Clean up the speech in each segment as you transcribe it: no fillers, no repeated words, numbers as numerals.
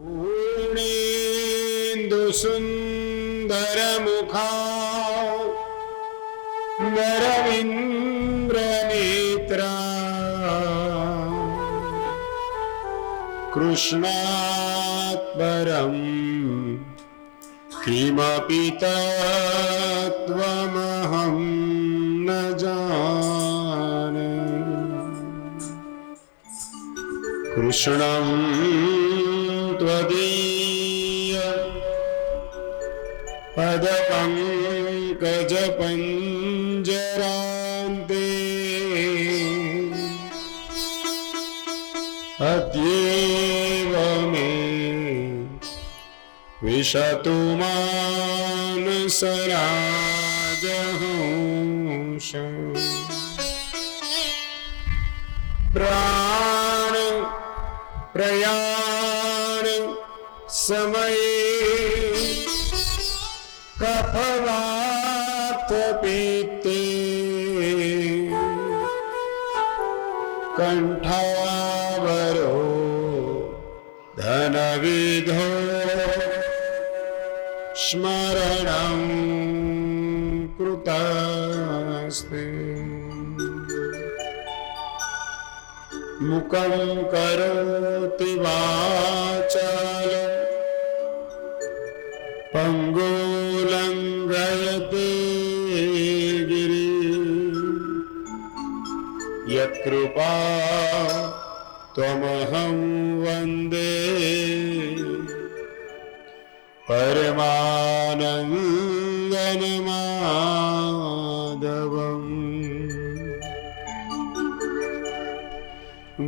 पूर्णेन्दु सुन्दरमुखा नरविन्द्रनेत्रा कृष्णात् परं किमपि तत्त्वमहं न जाने। कृष्णं त्वदीय पदपङ्कजपञ्जरान्ते अद्येव मे विशतु मानसराजहंस। प्राण प्रयाण समये कफवात पीते कंठावरो धनविधो स्मरणं कृतास्ते। मुखं करोति वाचालं पङ्गुलङ्घयते गिरिं यत्कृपा त्वमहं वन्दे परमानन्दमाधवम्।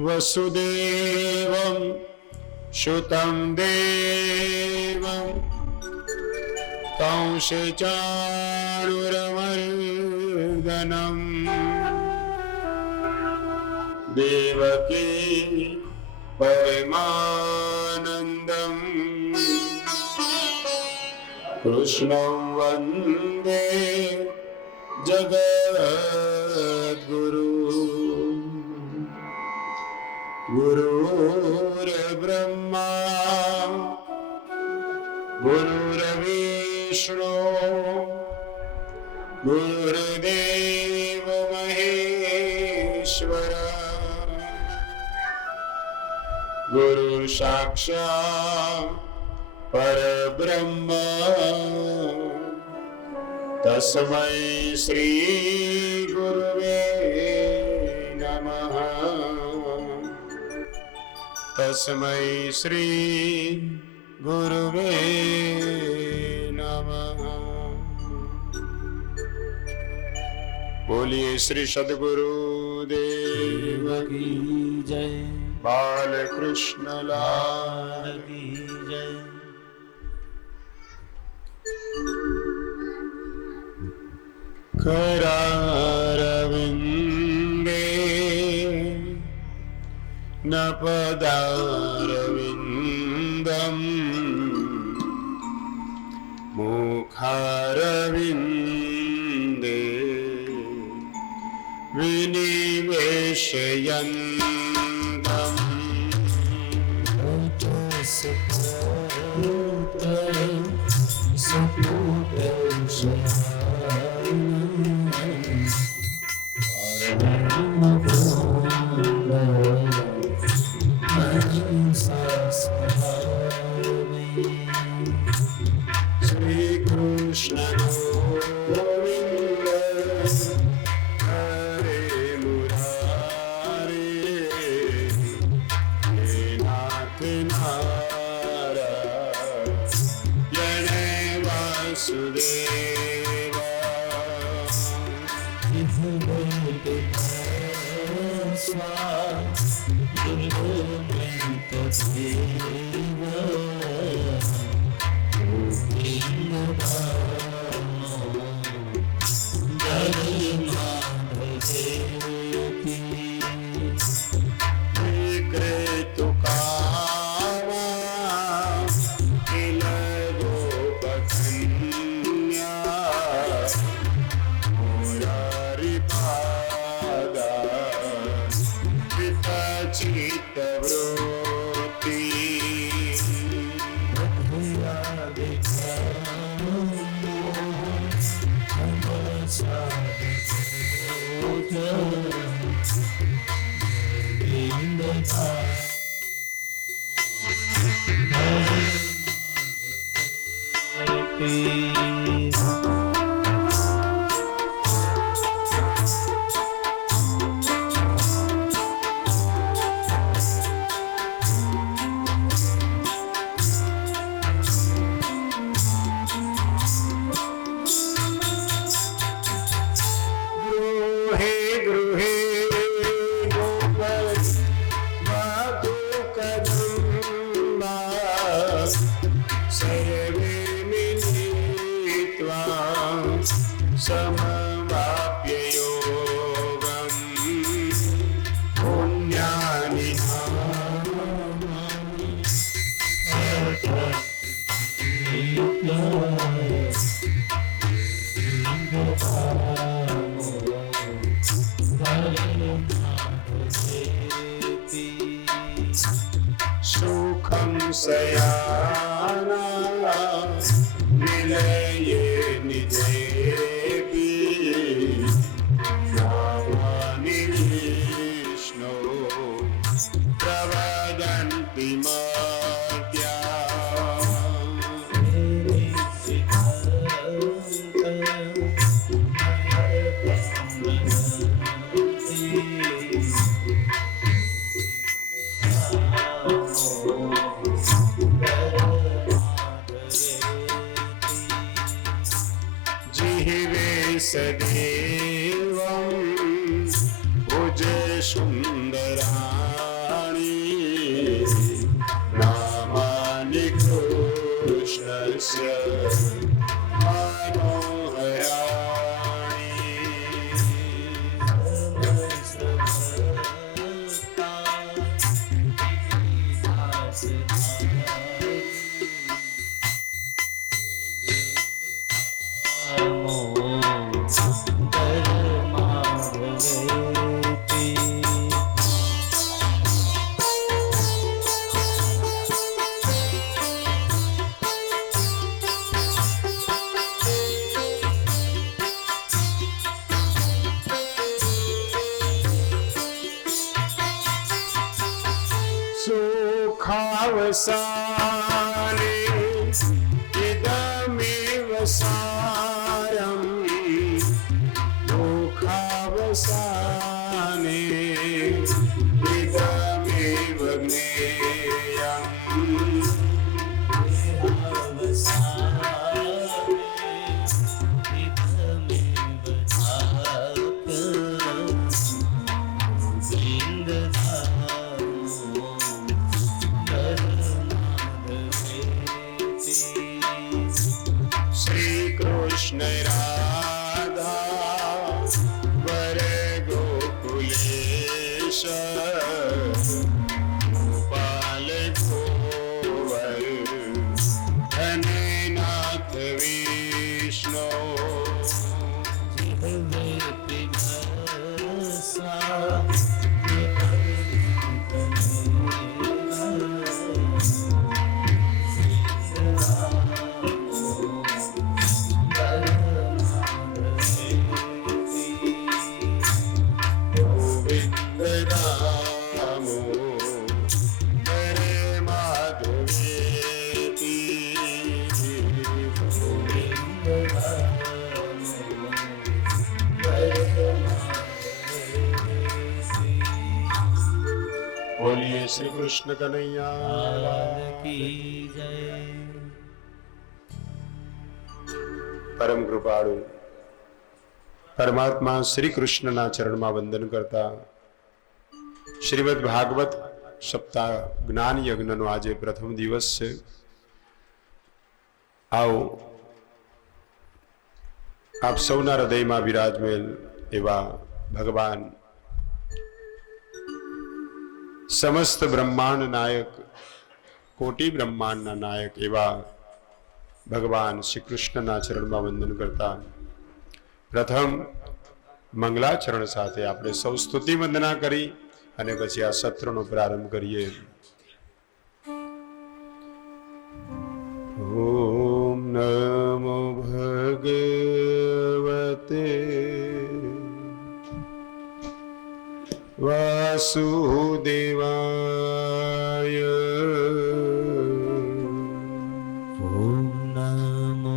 वसुदेवं सुतं देवं कंसचाणूरमर्दनम् देवकी परमानन्दम् कृष्णं वन्दे जगद्गुरु। गुरुर्ब्रह्मा गुरुर्विष्णु गुरुर्देव महेश्वर गुरुर्साक्षात् परब्रह्म तस्मै श्री गुरुवे नमः। तस्मै श्री गुरुवे नमः। बोलिए श्री सद्गुरु देव की जय। बाल कृष्ण लाल की जय। करारविन्दे न पदारविन्दम् मुखारविन्दे विनिवेशयन्तम्। श्री कृष्ण गोविंद हरे मुरारे हे नाथ नारायण वासुदेवा। चित्तवृत्ति ગૃહે ગૃહે ગોપર મધુકદંબા સર્વે મિલિત્વા સમવાપ્ય યોગમ પુણ્યાનિ સુખમ સયાના વિલયે નિજેપી રામાનિ વિષ્ણુ પ્રવદન્તિ મર્ત્યા જીવે સદેવં ભુજ સુંદરાણી નામાનિ કૃષ્ણસ્ય સુખાવસાને ઇદમેવ સારં દુઃખાવસાને ઇદમેવ જ્ઞેયં શ્રી કૃષ્ણ રાધા વર ગોકુલેશ ગોપાલ ગોવર ધનનાથ વિષ્ણુ બોલીએ શ્રી કૃષ્ણ કનૈયા કી જય. પરમ કૃપાળુ પરમાત્મા શ્રી કૃષ્ણના ચરણમાં વંદન કરતા શ્રીમદ ભાગવત સપ્તાહ જ્ઞાન યજ્ઞનો આજે પ્રથમ દિવસ છે. આવો આપ સૌના હૃદયમાં વિરાજમેલ એવા ભગવાન સમસ્ત બ્રહ્માંડ નાયક કોટી બ્રહ્માંડના નાયક એવા ભગવાન શ્રી કૃષ્ણના ચરણમાં વંદન કરતા પ્રથમ મંગલાચરણ સાથે આપણે સૌ સ્તુતિ વંદના કરી અને પછી આ સત્રનો પ્રારંભ કરીએ. ઓમ નમો ભગવતે વાસુદેવાય. ઓમ નમો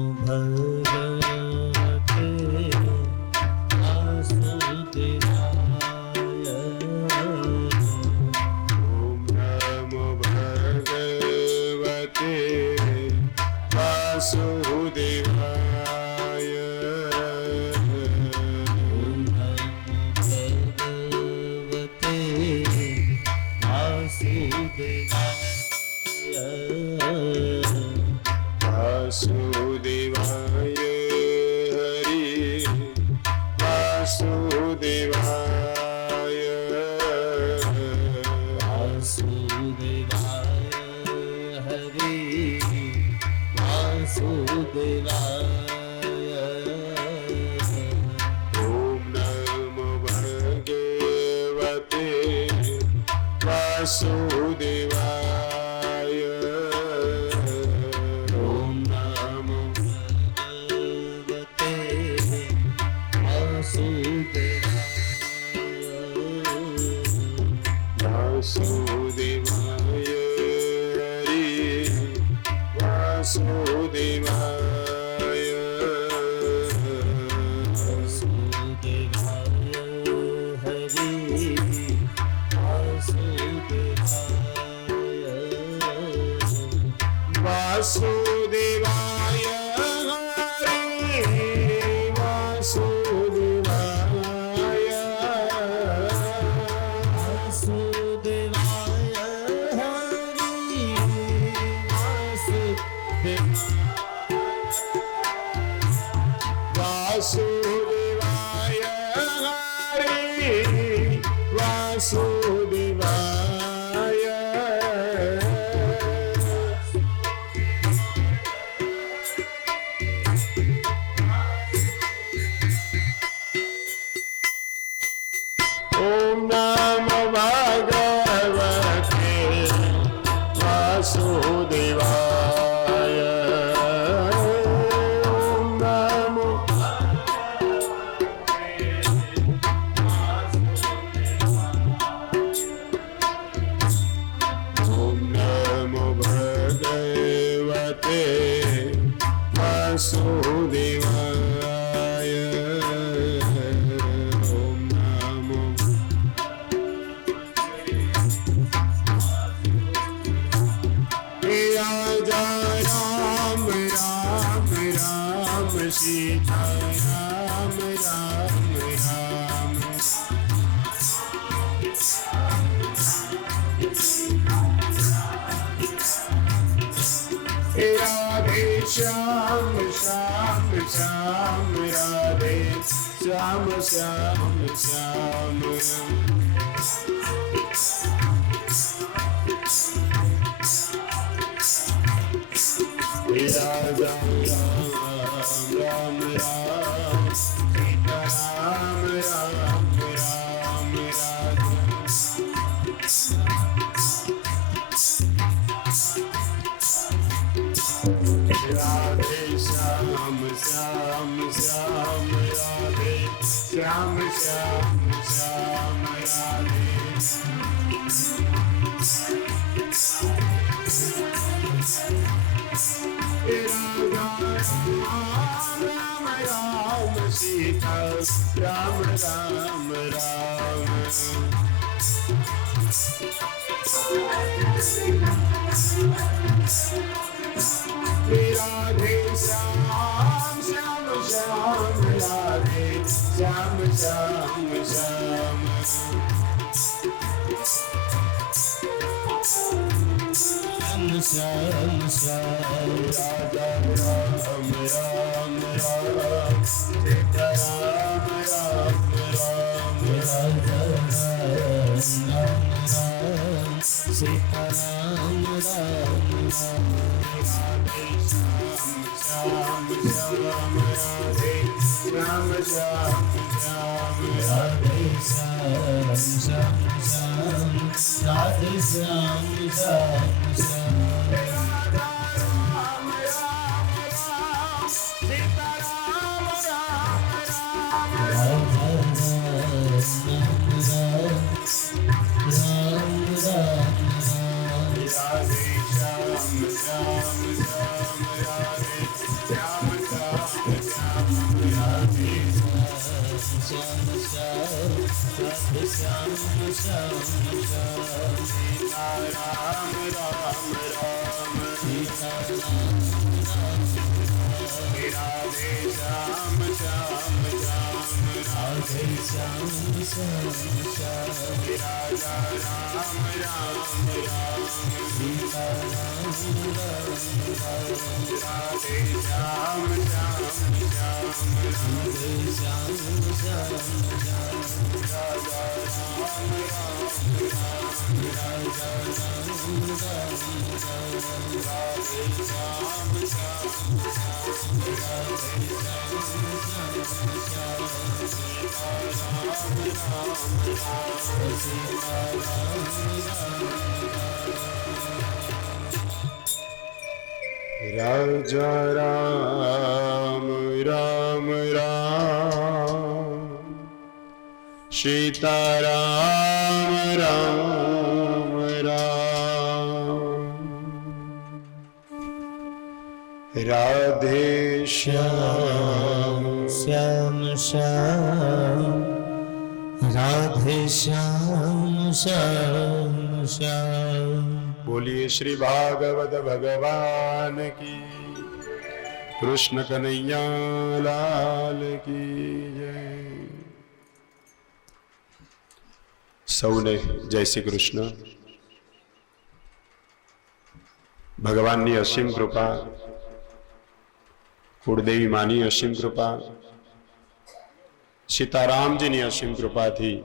Sita Ram રાધે શ્યામ શ્યામ શ્યામ રાધે શ્યામ શ્યામ શ્યામ રાજા રામ રામ રામ સીતા રામ રામ રામ રાધે શ્યામ શ્યામ શ્યામ રાધે શ્યામ શ્યામ શ્યામ રાજા રામ રામ રાજા રામ રામ રામ રાધે શ્યામ શ્યામ રાજા રામ રામ રામ સીતા રામ રામ રામ રાધે શ્યામ શ્યામ શ્યામ રાધે શ્યામ શ્યામ શ્યામ बोलिए श्री भागवत भगवान की कृष्ण कन्हैया लाल की जय। સૌને જય શ્રી કૃષ્ણ। ભગવાનની અસીમ કૃપા, કુળદેવી માની અસીમ કૃપા, સીતારામજીની અસીમ કૃપાથી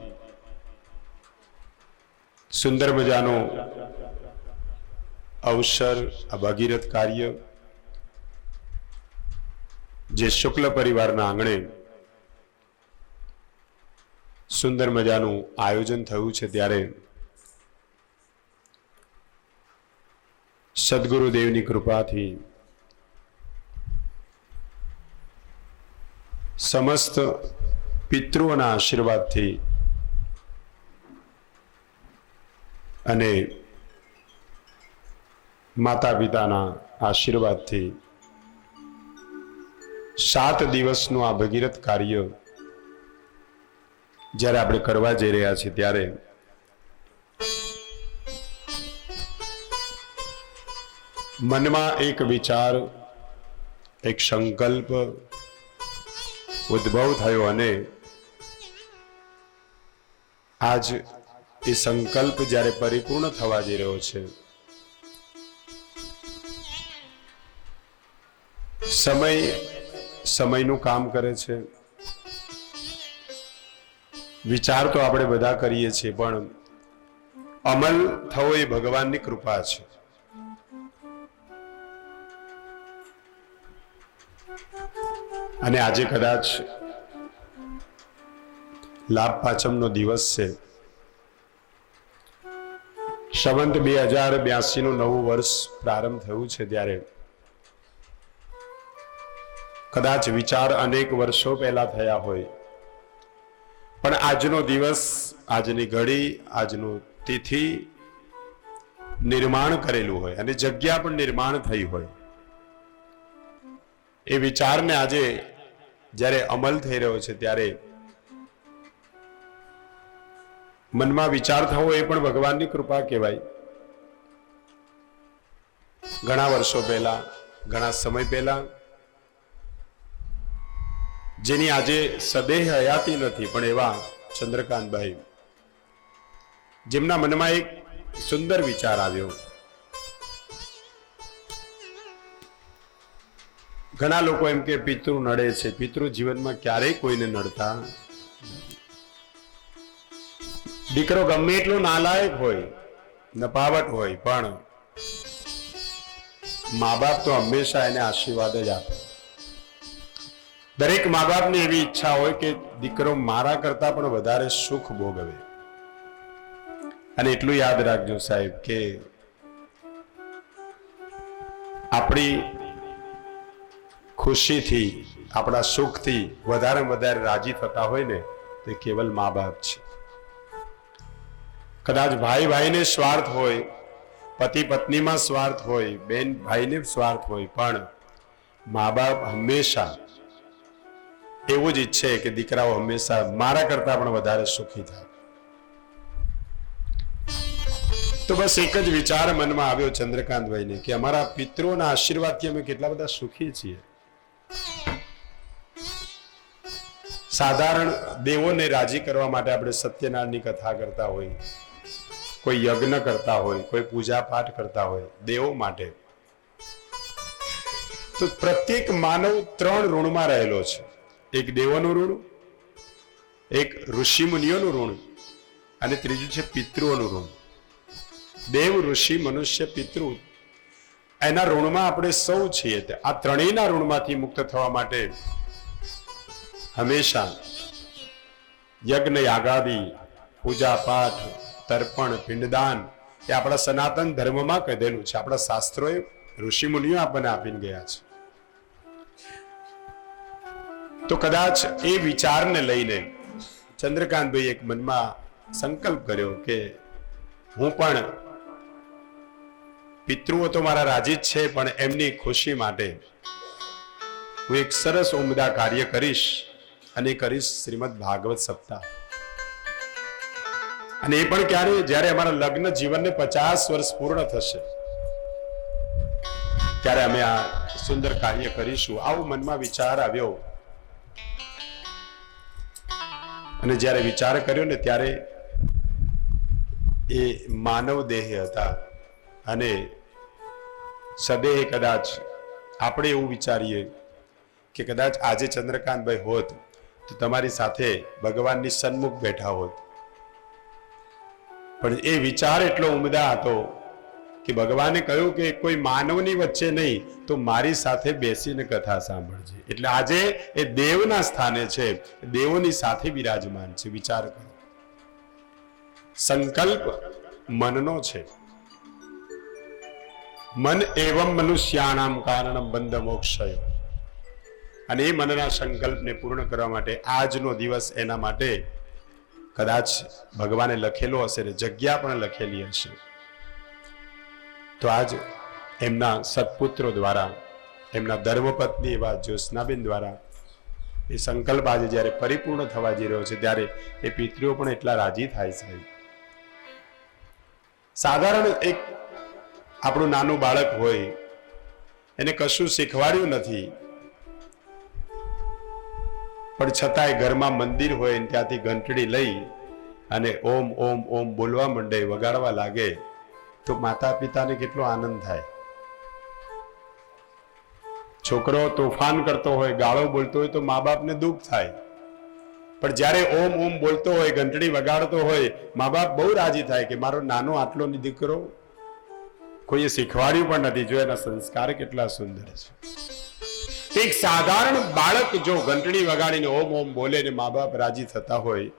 સુંદર મજાનો અવસર, આ ભગીરથ કાર્ય જે શુક્લ પરિવારના આંગણે સુંદર મજાનું આયોજન થયું છે, ત્યારે સદગુરુદેવની કૃપાથી સમસ્ત પિતૃઓના આશીર્વાદથી અને માતા પિતાના આશીર્વાદથી 7 દિવસનું આ ભગીરથ કાર્ય જ્યારે આપણે કરવા જઈ રહ્યા છીએ, ત્યારે મનમાં એક વિચાર, એક સંકલ્પ ઉદ્ભવ થયો અને આજ એ સંકલ્પ જ્યારે પરિપૂર્ણ થવા જઈ રહ્યો છે, સમય સમયનું કામ કરે છે। વિચાર તો આપણે બધા કરીએ છીએ, પણ અમલ થવો એ ભગવાનની કૃપા છે। અને આજે કદાચ લાભ પાંચમનો દિવસ છે, સંવંત 2082 નું નવું વર્ષ પ્રારંભ થયું છે, ત્યારે કદાચ વિચાર અનેક વર્ષો પહેલા થયા હોય, પણ આજનો દિવસ, આજની ઘડી, આજનું તિથિ નિર્માણ કરેલું હોય અને જગ્યા પણ નિર્માણ થઈ હોય, એ વિચારને આજે જ્યારે અમલ થઈ રહ્યો છે, ત્યારે મનમાં વિચાર થવો એ પણ ભગવાનની કૃપા કહેવાય। ઘણા વર્ષો પહેલા, ઘણા સમય પહેલા, જેની આજે સદેહ હયાતી નથી, પણ એવા ચંદ્રકાંતભાઈ, જેમના મનમાં એક સુંદર વિચાર આવ્યો। ઘણા લોકો એમ કે પિતૃ નડે છે, પિતૃ જીવનમાં ક્યારેય કોઈને નડતા નથી। દીકરો ગમે એટલો નાલાયક હોય, નપાવટ હોય, પણ મા બાપ તો હંમેશા એને આશીર્વાદ જ આપે। દરેક મા બાપની એવી ઈચ્છા હોય કે દીકરો મારા કરતા પણ વધારે સુખ ભોગવે। અને એટલું યાદ રાખજો સાહેબ કે આપણી ખુશીથી, આપણા સુખથી વધારે રાજી થતા હોય ને, તે કેવલ મા બાપ છે। કદાચ ભાઈ ભાઈને સ્વાર્થ હોય, પતિ પત્નીમાં સ્વાર્થ હોય, બેન ભાઈને સ્વાર્થ હોય, પણ મા બાપ હંમેશા એવું જ ઈચ્છે કે દીકરાઓ હંમેશા મારા કરતા પણ વધારે સુખી થાય। તો બસ એક જ વિચાર મનમાં આવ્યો ચંદ્રકાંતભાઈને કે અમારા પિતૃઓના આશીર્વાદથી અમે કેટલા બધા સુખી છીએ. સાધારણ દેવોને રાજી કરવા માટે આપણે સત્યનારાયણની કથા કરતા હોય, કોઈ યજ્ઞ કરતા હોય, કોઈ પૂજા પાઠ કરતા હોય દેવો માટે, તો પ્રત્યેક માનવ 3 ઋણમાં રહેલો છે. એક દેવોનું ઋણ, એક ઋષિ મુનિઓનું ઋણ અને ત્રીજું છે પિતૃઓનું ઋણ. દેવ, ઋષિ, મનુષ્ય, પિતૃ, એના ઋણમાં આપણે સૌ છીએ. આ ત્રણેયના ઋણમાંથી મુક્ત થવા માટે હંમેશા યજ્ઞ, યાગાદિ, પૂજા પાઠ, તર્પણ, પિંડદાન એ આપણા સનાતન ધર્મમાં કહેલું છે. આપણા શાસ્ત્રોએ, ઋષિ મુનિઓ આપણને આપીને ગયા છે. તો કદાચ એ વિચારને લઈને ચંદ્રકાંતભાઈ એક મનમાં સંકલ્પ કર્યો કે હું પણ, પિતૃઓ તો મારા રાજી જ છે, પણ એમની ખુશી માટે હું એક સરસ ઉમદા કાર્ય કરીશ અને કરીશ શ્રીમદ ભાગવત સપ્તાહ. અને એ પણ ક્યારે? જ્યારે અમારા લગ્ન જીવનને 50 વર્ષ પૂર્ણ થશે ત્યારે અમે આ સુંદર કાર્ય કરીશું. આવો મનમાં વિચાર આવ્યો. અને જ્યારે વિચાર કર્યો ને ત્યારે એ માનવ દેહ હતા અને સદેહ કદાચ આપણે એવું વિચારીએ કે કદાચ આજે ચંદ્રકાંતભાઈ હોત તો તમારી સાથે ભગવાનની સન્મુખ બેઠા હોત. પણ એ વિચાર એટલો ઉમદા હતો કે ભગવાને કહ્યું કે કોઈ માનવની વચ્ચે નહીં તો મારી સાથે બેસીને કથા સાંભળજે. એટલે આજે એ દેવના સ્થાને છે, દેવોની સાથે બિરાજમાન છે. વિચાર કરો, સંકલ્પ મનનો છે. મન એવમ મનુષ્યાણામ કારણમ બંધ મોક્ષય. અને એ મનના સંકલ્પને પૂર્ણ કરવા માટે આજનો દિવસ એના માટે કદાચ ભગવાને લખેલો હશે ને જગ્યા પણ લખેલી હશે. તો આજ એમના સત્પુત્રો દ્વારા, એમના ધર્મપત્ની એવા જ્યોત્સનાબેન દ્વારા એ સંકલ્પ આજે જ્યારે પરિપૂર્ણ થવા જઈ રહ્યો છે ત્યારે એ પિતૃઓ પણ એટલા રાજી થાય છે. સાધારણ એક આપણું નાનું બાળક હોય, એને કશું શીખવાડ્યું નથી, પણ છતાંય ઘરમાં મંદિર હોય ત્યાંથી ઘંટડી લઈ અને ઓમ ઓમ ઓમ બોલવા માંડે, વગાડવા લાગે, તો માતા પિતાને કેટલો આનંદ થાય. છોકરો તોફાન કરતો હોય, ગાળો બોલતો હોય તો મા બાપને દુઃખ થાય. પણ જ્યારે ઓમ ઓમ બોલતો હોય, ઘંટડી વગાડતો હોય, મા બાપ બહુ રાજી થાય કે મારો નાનો આટલો દીકરો, કોઈએ શીખવાડ્યું પણ નથી, જો એના સંસ્કાર કેટલા સુંદર છે. એક સાધારણ બાળક જો ઘંટડી વગાડીને ઓમ ઓમ બોલે ને મા બાપ રાજી થતા હોય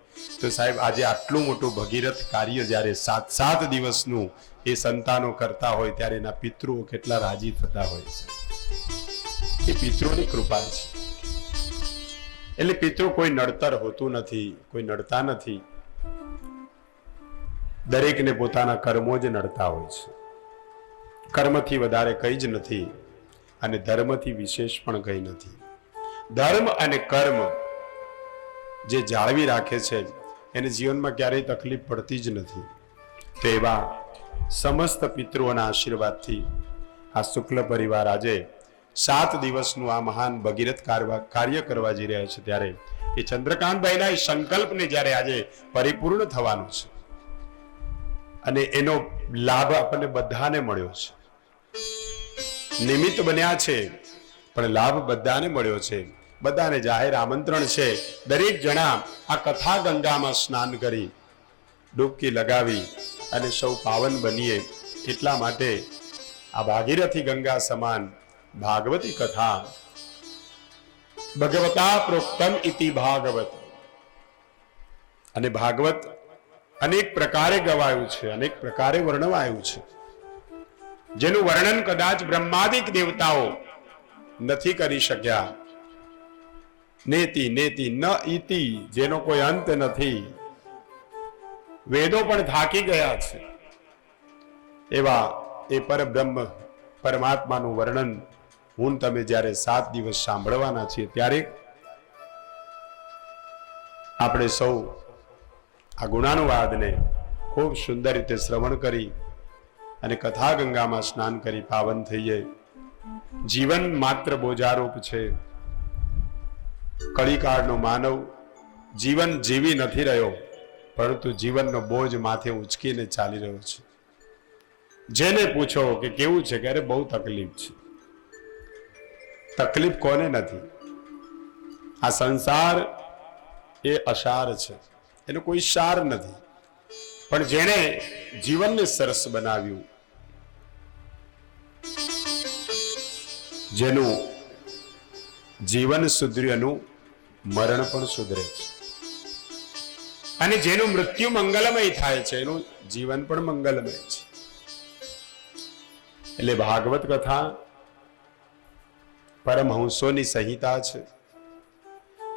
તો સાહેબ આજે આટલું મોટું ભગીરથ કાર્ય જ્યારે 7 દિવસનું એ સંતાનો કરતા હોય ત્યારે એના પિતૃઓ કેટલા રાજી થતા હોય છે. એ પિતૃઓની કૃપા છે. એટલે પિતૃ કોઈ નડતર હોતું નથી, કોઈ નડતા નથી. દરેકને પોતાના કર્મો જ નડતા હોય છે. કર્મથી વધારે કંઈ જ નથી અને ધર્મથી વિશેષ પણ કંઈ નથી. ધર્મ અને કર્મ જે જાળવી રાખે છે એને જીવનમાં ક્યારેય તકલીફ પડતી જ નથી. તો એવા સમસ્ત પિતૃઓના આશીર્વાદથી આ શુક્લ પરિવાર આજે 7 દિવસનું આ મહાન ભગીરથ કાર્ય કરવા જઈ રહ્યા છે ત્યારે એ ચંદ્રકાંતભાઈના એ સંકલ્પને જ્યારે આજે પરિપૂર્ણ થવાનો છે અને એનો લાભ આપણને બધાને મળ્યો છે. નિમિત્ત બન્યા છે પણ લાભ બધાને મળ્યો છે. બધાને જાહેર આમંત્રણ છે, દરેક જણા આ કથા ગંગામાં સ્નાન કરી ડૂબકી લગાવી અને સૌ પાવન બનીએ. એટલા માટે આ ભાગીરથી ગંગા સમાન ભાગવતી કથા ભગવતા પ્રોક્તમ ઇતિ ભાગવત. અને ભાગવત અનેક પ્રકારે ગવાયું છે, અનેક પ્રકારે વર્ણવાયું છે, જેનું વર્ણન કદાચ બ્રહ્માદિક દેવતાઓ નથી કરી શક્યા. નેતિ નેતિ ન ઇતિ, જેનો કોઈ અંત નથી. વેદો પણ થાકી ગયા છે. એવા એ પરબ્રહ્મ પરમાત્માનું વર્ણન હું તમે જ્યારે 7 દિવસ સાંભળવાના છીએ ત્યારે આપણે સૌ આ ગુણાનુવાદને ખૂબ સુંદર રીતે શ્રવણ કરી અને કથા ગંગામાં સ્નાન કરી પાવન થઈએ. જીવન માત્ર બોજારૂપ છે. કળીકાળનો માનવ જીવન જીવી નથી રહ્યો, પરંતુ જીવનનો બોજ માથે ઉંચકીને ચાલી રહ્યો છે. જેને પૂછો કે કેવું છે, કે અરે બહુ તકલીફ છે. તકલીફ કોને નથી? આ સંસાર એ અસાર છે, એનો કોઈ સાર નથી. પણ જેણે જીવનને સરસ બનાવ્યું, જેનું જીવન સુધર્યું, એનું મરણ પણ સુધરે છે. અને જેનું મૃત્યુ મંગલમય થાય છે, એનું જીવન પણ મંગલમય છે. એટલે ભાગવત કથા પરમહંસોની સંહિતા છે.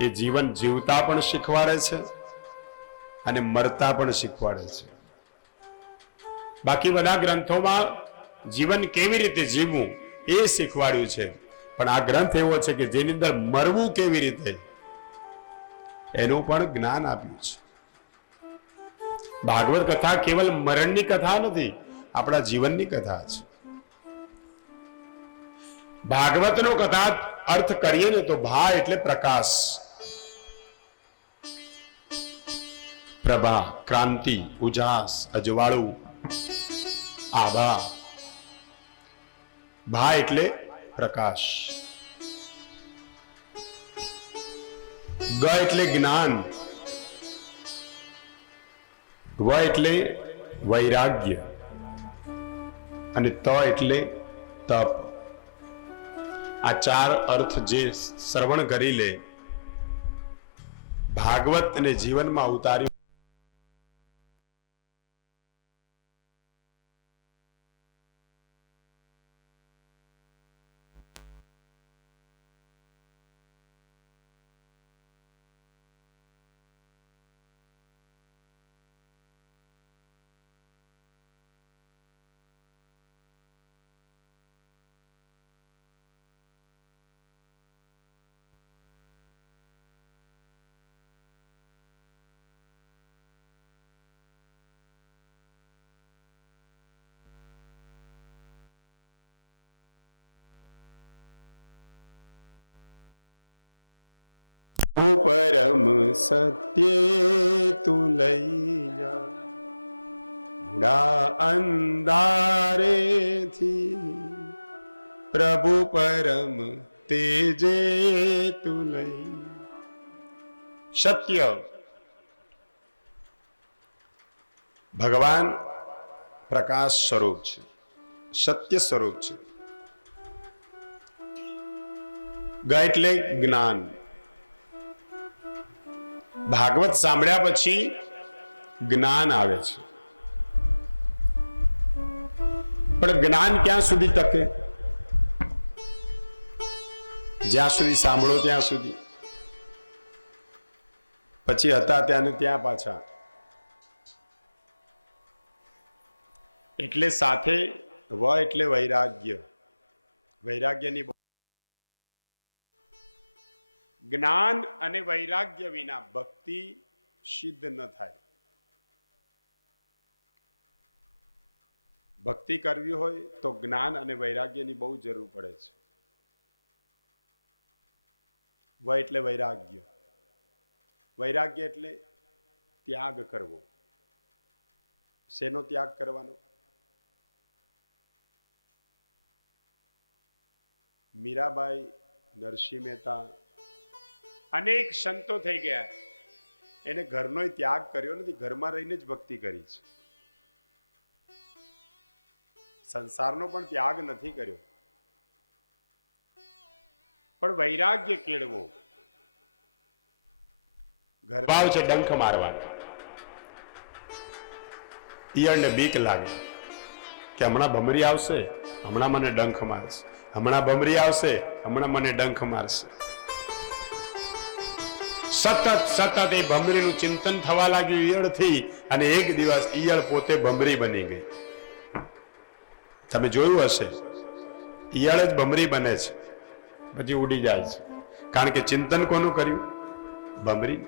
એ જીવન જીવતા પણ શીખવાડે છે અને મરતા પણ શીખવાડે છે. બાકી બધા ગ્રંથોમાં જીવન કેવી રીતે જીવવું એ શીખવાડ્યું છે, પણ આ ગ્રંથ એવો છે કે જેની અંદર મરવું કેવી રીતે એનું પણ જ્ઞાન આપ્યું છે. ભાગવત કથા કેવલ મરણની કથા નથી, આપણા જીવનની કથા છે. ભાગવતનો કથા અર્થ કરીએ ને તો ભા એટલે પ્રકાશ, પ્રભા, ક્રાંતિ, ઉજાસ, અજવાળું, આભા. ભા એટલે પ્રકાશ, ગ એટલે જ્ઞાન, વ એટલે વૈરાગ્ય અને ત એટલે તપ. આ ચાર અર્થ જે શ્રવણ કરી લે, ભાગવત અને જીવનમાં ઉતાર્યું. પરમ સત્ય તું લઈ જા અંધારેથી, પ્રભુ પરમ તેજે તું લઈ. સત્ય ભગવાન પ્રકાશ સ્વરૂપ છે, સત્ય સ્વરૂપ છે. ગ એટલે જ્ઞાન. ભાગવત સાંભળ્યા પછી જ્ઞાન આવે છે, પણ જ્ઞાન ક્યાં સુધી ટકે? જ્યાં સુધી સાંભળો ત્યાં સુધી. પછી હતા ત્યાં ને ત્યાં પાછા. એટલે સાથે વ એટલે વૈરાગ્ય. વૈરાગ્યની જ્ઞાન અને વૈરાગ્ય વિના ભક્તિ સિદ્ધ ન થાય. ભક્તિ કરવી હોય તો જ્ઞાન અને વૈરાગ્યની બહુ જરૂર પડે છે. વ એટલે વૈરાગ્ય. વૈરાગ્ય એટલે ત્યાગ કરવો. શેનો ત્યાગ કરવાનો? મીરાબાઈ, નરસિંહ મહેતા, અનેક સંતો થઈ ગયા, એને ઘરનો ત્યાગ કર્યો નથી, ઘરમાં રહીને જ ભક્તિ કરી છે. સંસારનો પણ ત્યાગ નથી કર્યો. પણ વૈરાગ્ય કેળવો. ભાવ છે ડંખ મારવાનો. ઈયળને બીક લાગે કે હમણાં ભમરી આવશે, હમણાં મને ડંખ મારશે, હમણાં ભમરી આવશે, હમણાં મને ડંખ મારશે. સતત સતત એ ભમરીનું ચિંતન થવા લાગ્યું ઈયળથી, અને એક દિવસ ઈયળ પોતે ભમરી બની ગઈ. તમે જોયું હશે, ઈયળ જ ભમરી બને છે, પછી ઉડી જાય છે. કારણ કે ચિંતન કોનું કર્યું? ભમરી.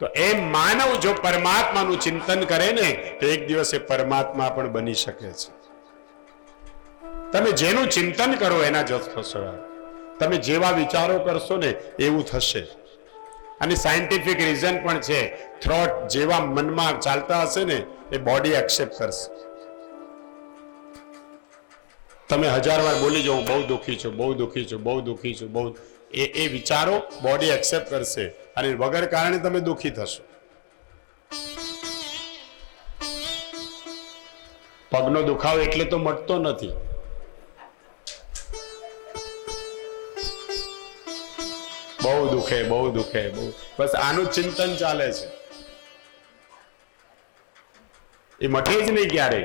તો એ માનવ જો પરમાત્માનું ચિંતન કરે ને તો એક દિવસ એ પરમાત્મા પણ બની શકે છે. તમે જેનું ચિંતન કરો એના જ થશો. તમે જેવા વિચારો કરશો ને એવું થશે. અને સાયન્ટિફિક રીઝન પણ છે. થોટ જેવા મનમાં ચાલતા હશે ને એ બોડી એક્સેપ્ટ કરશે. તમે 1000 વાર બોલી જાઓ બહુ દુઃખી છું, બહુ દુઃખી છું, બહુ દુઃખી છું, બહુ, એ વિચારો બોડી એક્સેપ્ટ કરશે અને વગર કારણે તમે દુઃખી થશો. પગનો દુખાવો એટલે તો મટતો નથી. બહુ દુખે, બહુ દુખે, બહુ, બસ આનું ચિંતન ચાલે છે. એ મટે જ નહીં ક્યારે.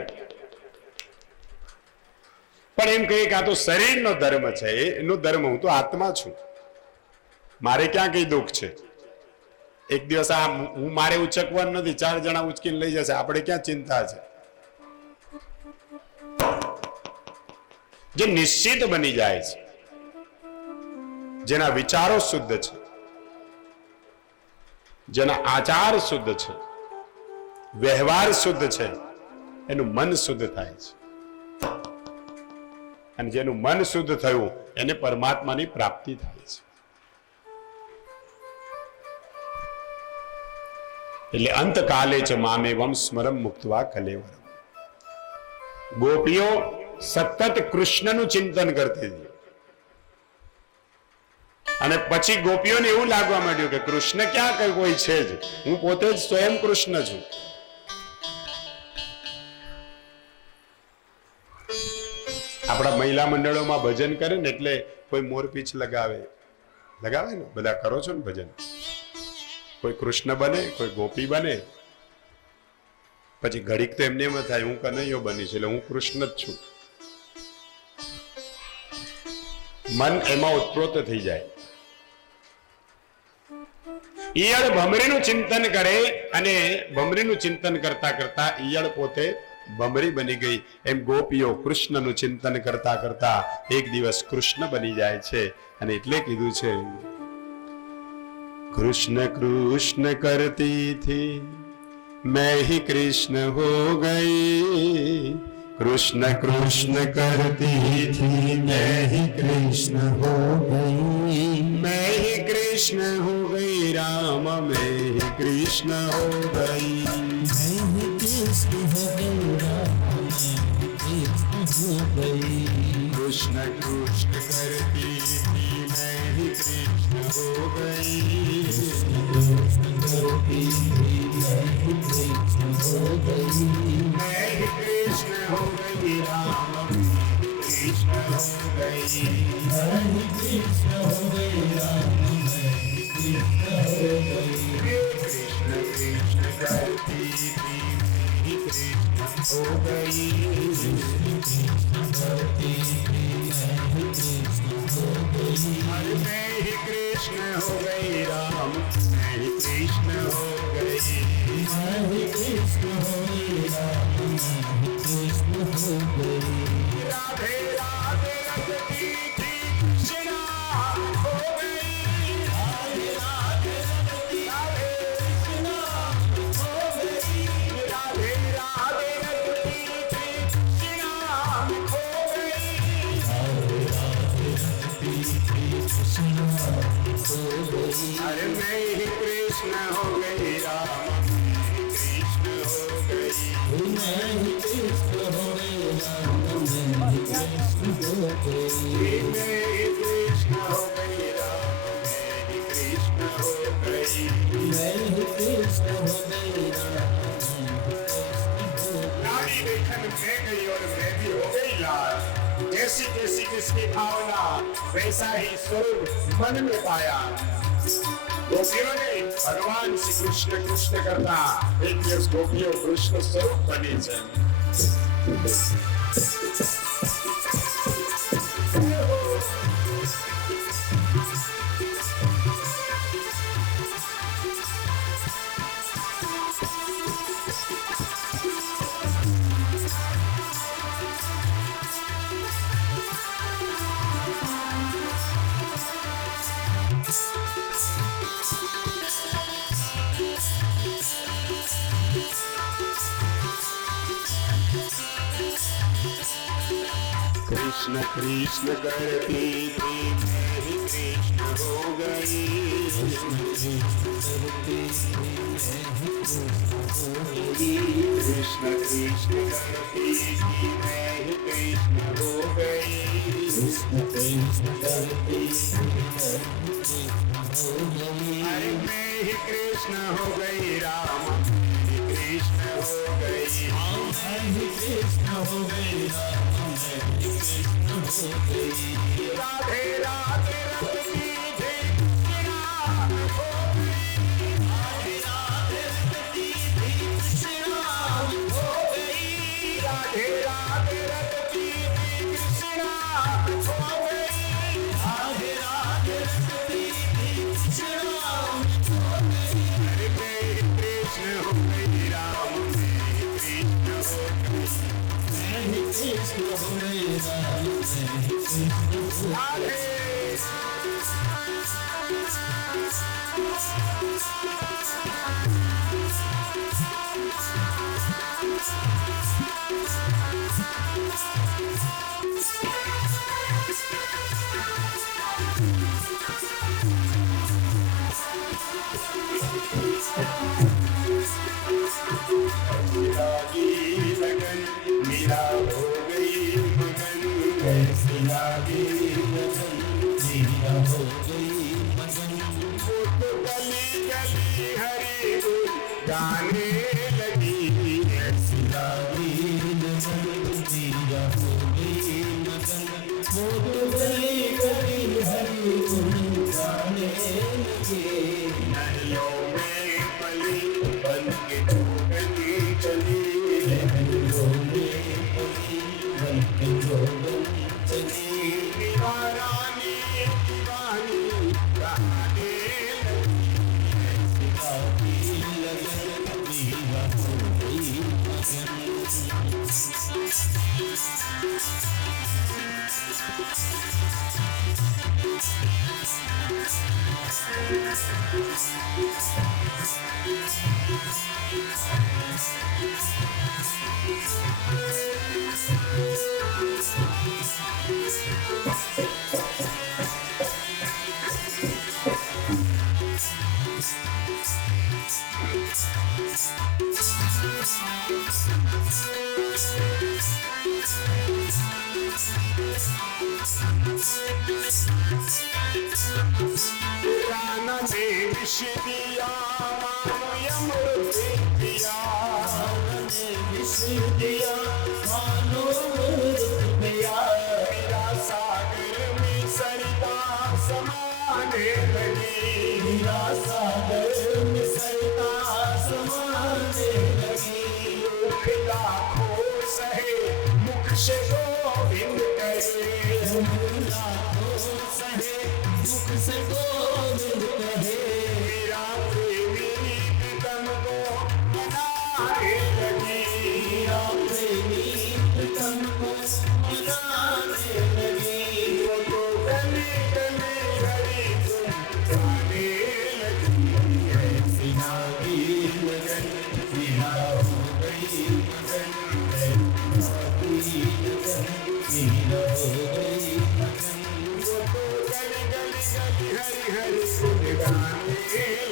પણ એમ કહીએ કે આ તો શરીરનો ધર્મ છે, એનો ધર્મ, હું તો આત્મા છું, મારે ક્યાં કઈ દુઃખ છે. એક દિવસ આ હું મારે ઉચકવાનું નથી, 4 જણા ઉચકીને લઈ જશે, આપણે ક્યાં ચિંતા છે. જે નિશ્ચિત બની જાય છે, જેના વિચારો શુદ્ધ છે, જેના આચાર શુદ્ધ છે, વ્યવહાર શુદ્ધ છે, એનું મન શુદ્ધ થાય છે. અને જેનું મન શુદ્ધ થયું એને પરમાત્માની પ્રાપ્તિ થાય છે. એટલે અંતકાલે ચ મામેવમ સ્મરમ મુક્ત્વા કલેવરમ. ગોપીઓ સતત કૃષ્ણનું ચિંતન કરતી હતી અને પછી ગોપીઓને એવું લાગવા માંડ્યું કે કૃષ્ણ ક્યાં કઈ કોઈ છે જ, હું પોતે જ સ્વયં કૃષ્ણ છું. આપણા મહિલા મંડળોમાં ભજન કરે ને એટલે કોઈ મોરપીંછ લગાવે ને, બધા કરો છો ને ભજન. કોઈ કૃષ્ણ બને, કોઈ ગોપી બને, પછી ઘડીક તો એમને એમ થાય હું કનૈયો બનીશ એટલે હું કૃષ્ણ જ છું. મન એમાં ઉત્પ્રોત થઈ જાય. ઈયળ ભમરીનું ચિંતન કરે અને ભમરીનું ચિંતન કરતા કરતા ઈયળ પોતે ભમરી બની ગઈ. એમ ગોપીઓ કૃષ્ણનું ચિંતન કરતા કરતા એક દિવસ કૃષ્ણ બની જાય છે. અને એટલે કીધું છે કૃષ્ણ કૃષ્ણ કરતી થી मैं ही कृष्ण हो गई, कृष्ण कृष्ण करती थी मैं ही कृष्ण हो गई, मैं ही कृष्ण हो गई राम, मैं ही कृष्ण हो गई, मैं ही कृष्ण हो गई राम, कृष्ण हो गई, कृष्ण कृष्ण करती थी मैं ही कृष्ण हो गई, कृष्ण करती थी मैं ही कृष्ण हो गई, मैं ही कृष्ण हो गई राम, कृष्ण हो गई, मैं ही कृष्ण हो गई राम, मैं ही कृष्ण हो गई, कृष्ण कृष्ण करती थी मैं ही कृष्ण हो गई, कृष्ण कृष्ण करती थी मैं ही कृष्ण हो गई, मैं ही कृष्ण हो गई राम, मैं ही कृष्ण हो गई, मैं ही कृष्ण हो गई राम, मैं ही कृष्ण हो गई, राधे राधे रखती थी कृष्णा हो गई, राधे राधे रखती राधे कृष्णा हो गई, राधे राधे रखती थी कृष्णा हो गई, राधे राधे रखती थी कृष्णा हो गई, अरे मैं ही कृष्ण हो गई राम, कृष्ण हो गई, मैं ही कृष्ण हो गई राम, मैं ही कृष्ण हो गई, मैं ही कृष्ण हो गई राम, मैं ही कृष्ण हो गई, मैं ही कृष्ण हो गई राम, नारी देखन मैं गई और मैं भी हो गई लाल, जैसी जैसी जिसकी भावना वैसा ही स्वरूप मन में पाया। गोपियों ने भगवान श्री कृष्ण कृष्ण करता एक दिवस गोपियों कृष्ण स्वरूप बनी છે। कृष्ण कृष्ण करती थी मैं ही कृष्ण हो गई। कृष्ण कृष्ण करती थी मैं ही कृष्ण हो गई। अरे मैं ही कृष्ण हो गई राम, मैं ही कृष्ण हो गई। राधे राधे रखती थी राम हो गई। राधे राधे रखती थी राम हो गई। राधे राधे रखती थी कृष्णा हो गई। राधे राधे रखती थी कृष्णा हो गई। अरे मैं कृष्ण हो गई राम, मैं कृष्ण हो गई। राधे लगन मेरा हो गई मगन, ऐसी लागी लगन मेरा हो गई मगन। वो तो गली गली हरी गुल गाने लगी, ऐसी लागी लगन मेरा हो गई मगन। वो तो गली गली हरी गुल गाने लगी। नदियों में पली बन के चली चली, नदियों में पली बन के चली। दीवारानी दीवानी गाने लगी, ऐसी गाती लगन मेरा हो गई मगन। राना ने विष दिया मानो अमृत पिया, ने विष दिया मानो अमृत पिया। मेरा सागर में सरिता समाने लगी, मेरा सागर में सरिता समाने लगी। दुख लाखों सहे मुख से गोविंद कहे, लाखों सहे मुख से गोविंद कहे। मेरा प्रेमी प्रीतम को मनाने लगी, मेरा प्रेमी प्रीतम को मनाने लगी। वो तो गली गली हरी गुल गाने लगी, ऐसी लागी लगन मेरा हो गई मगन। ऐसी लगन मेरा हो गई मगन। वो तो गली गली गली हरी हरी गुल गाने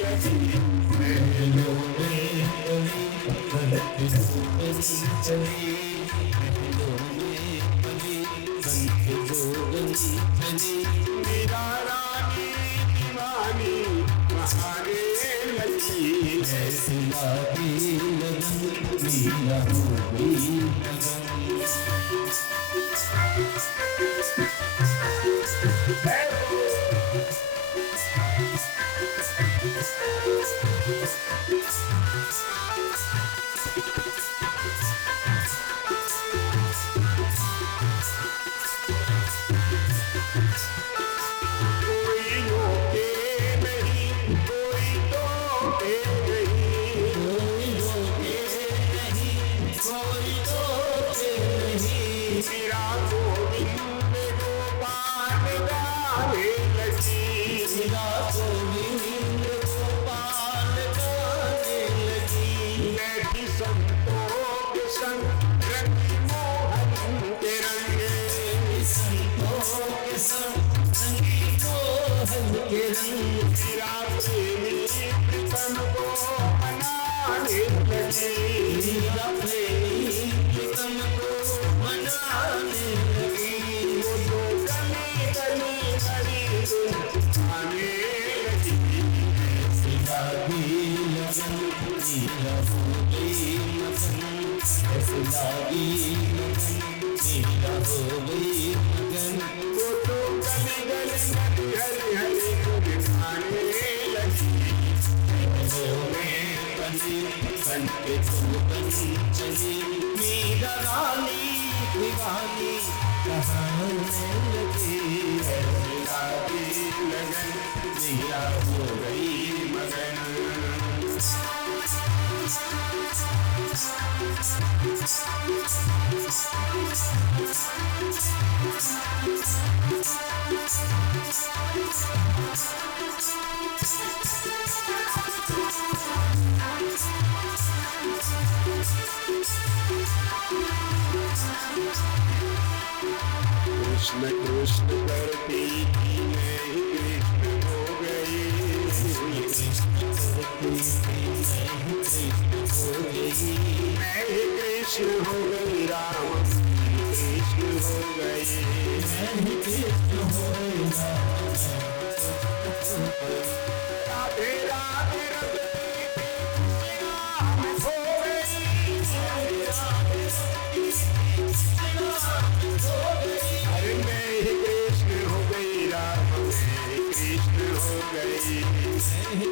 लगी, महलों में पली बन के चली, महलों में पली बन के चली। मेरा रानी दीवानी महाने लगी, ऐसी लागी लगन मेरा हो गई मगन। कोई रोके नहीं, कोई टोके नहीं, कोई रोके नहीं, कोई टोके नहीं। मेरा गोविंद गोपाल वो तो गली गली गली हरी हरी गुण गाने लगी। बन के चली मीरा रानी दीवानी कहाने लगी। लगी लगन मीरा हो गई मगन। कृष्ण कृष्ण करती थी मैं ही कृष्ण हो गई। मैं ही कृष्ण हो गई राम कृष्ण हो गई। राधे राधे राम हो गई। अरे मैं ही कृष्ण हो गई राम मैं ही कृष्ण हो गई। मैं ही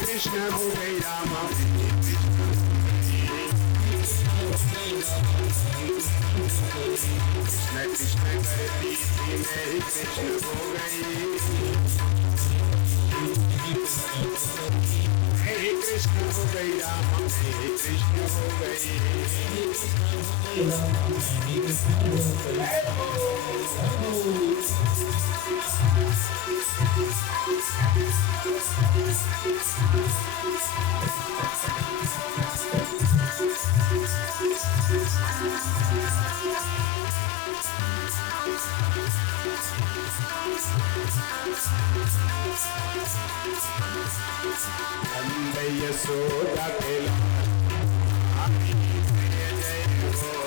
कृष्ण हो गई राम मैं ही कृष्ण हो गई। कृष्ण कृष्ण करती थी मैं ही कृष्ण हो गई। मैं ही कृष्ण हो गई राम मैं ही कृष्ण हो गई। नंद यशोदा के लाल जय जय हो।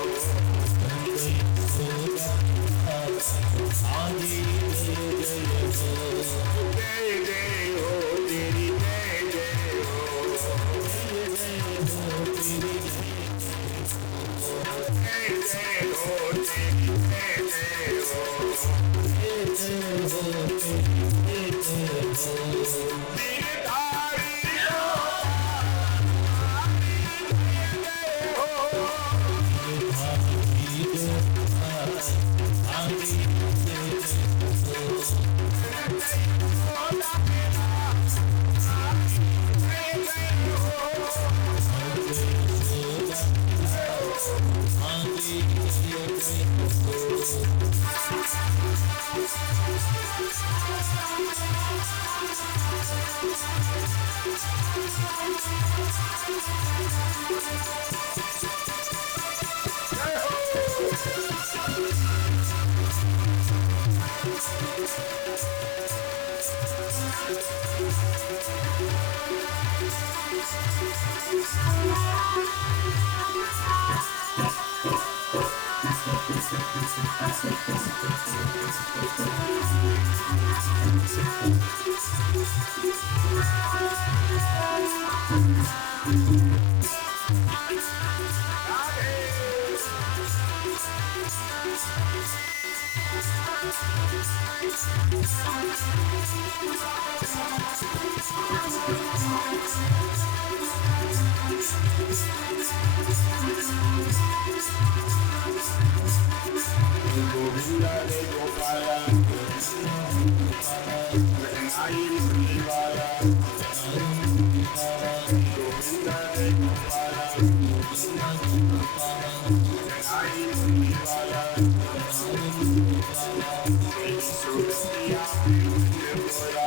जय जय हो तेरी जय जय हो। जय जय हो तेरी जय जय हो। गोविंदा रे गोपाला आई मुरली वाला। गोविंदा रे गोपाला आई मुरली वाला। सुरतिया बोला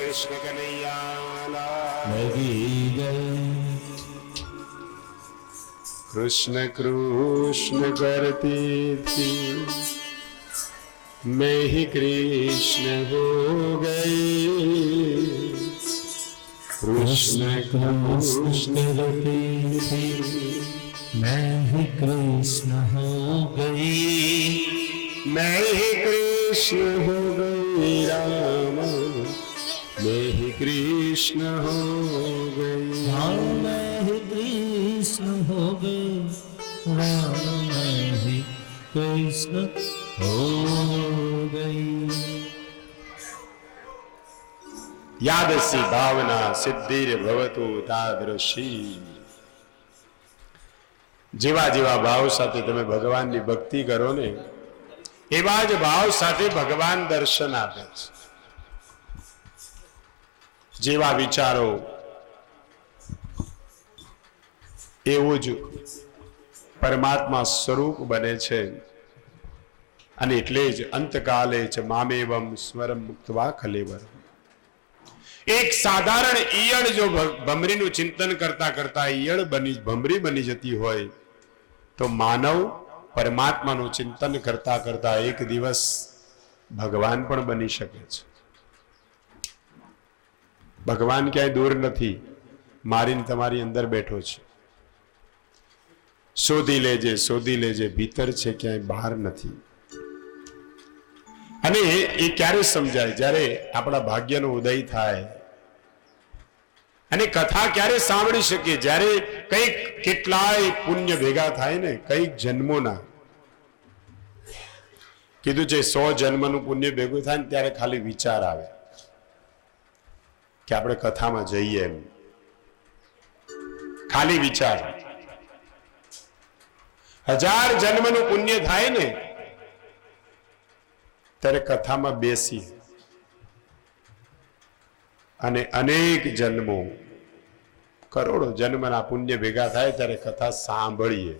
કૃષ્ણ કનૈયા કૃષ્ણ કૃષ્ણ કરતી थी मैं ही कृष्ण हो गई कृष्ण कृष्ण करती थी मैं ही कृष्ण हो गई मैं ही कृष्ण हो गई राम मैं ही कृष्ण हो गई हाँ मैं ही कृष्ण हो गई राम मैं ही कृष्ण हो गई यादसी भावना सिद्धिर भवतु तादृशी જેવા જેવા ભાવ સાથે તમે ભગવાનની ભક્તિ કરો ને એવા જ ભાવ સાથે ભગવાન દર્શન આપે છે જેવા વિચારો એવું જ પરમાત્મા સ્વરૂપ બને છે અને એટલે જ અંતકાલે ચ મામેવમ સ્વરમ મુક્તવા કલેવર એક સાધારણ ઈયળ જો ભમરીનું ચિંતન કરતા કરતા ઈયળ ભમરી બની જતી હોય તો માનવ પરમાત્માનું ચિંતન કરતા કરતા એક દિવસ ભગવાન પણ બની શકે છે ભગવાન ક્યાંય દૂર નથી મારીને તમારી અંદર બેઠો છે શોધી લેજે ભીતર છે ક્યાંય બહાર નથી અને એ ક્યારે સમજાય જ્યારે આપણા ભાગ્યનો ઉદય થાય અને કથા ક્યારે સાંભળી શકીએ જ્યારે કઈક કેટલાય પુણ્ય ભેગા થાય ને કઈક જન્મોના કીધું છે 100 જન્મનું પુણ્ય ભેગું થાય ને ત્યારે ખાલી વિચાર આવે કે આપણે કથામાં જઈએ એમ ખાલી વિચાર 1000 જન્મનું પુણ્ય થાય ને ત્યારે કથામાં બેસી અને અનેક જન્મો કરોડો જન્મના પુણ્ય ભેગા થાય ત્યારે કથા સાંભળીએ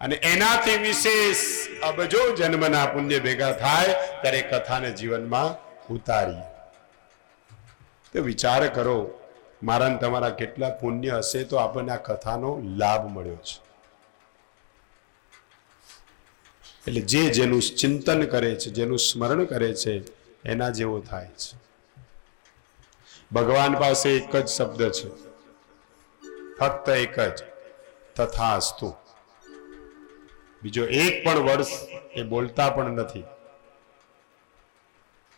અને એનાથી વિશેષ અબજો જન્મના પુણ્ય ભેગા થાય ત્યારે કથાને જીવનમાં ઉતારીએ તો વિચાર કરો મારા ને તમારા કેટલા પુણ્ય હશે તો આપણને આ કથાનો લાભ મળ્યો છે એટલે જેનું ચિંતન કરે છે જેનું સ્મરણ કરે છે એના જેવો થાય છે ભગવાન પાસે એક જ શબ્દ છે, ફક્ત એક જ, તથાસ્તુ. બીજો એક પણ વર્ષ એ બોલતા પણ નથી.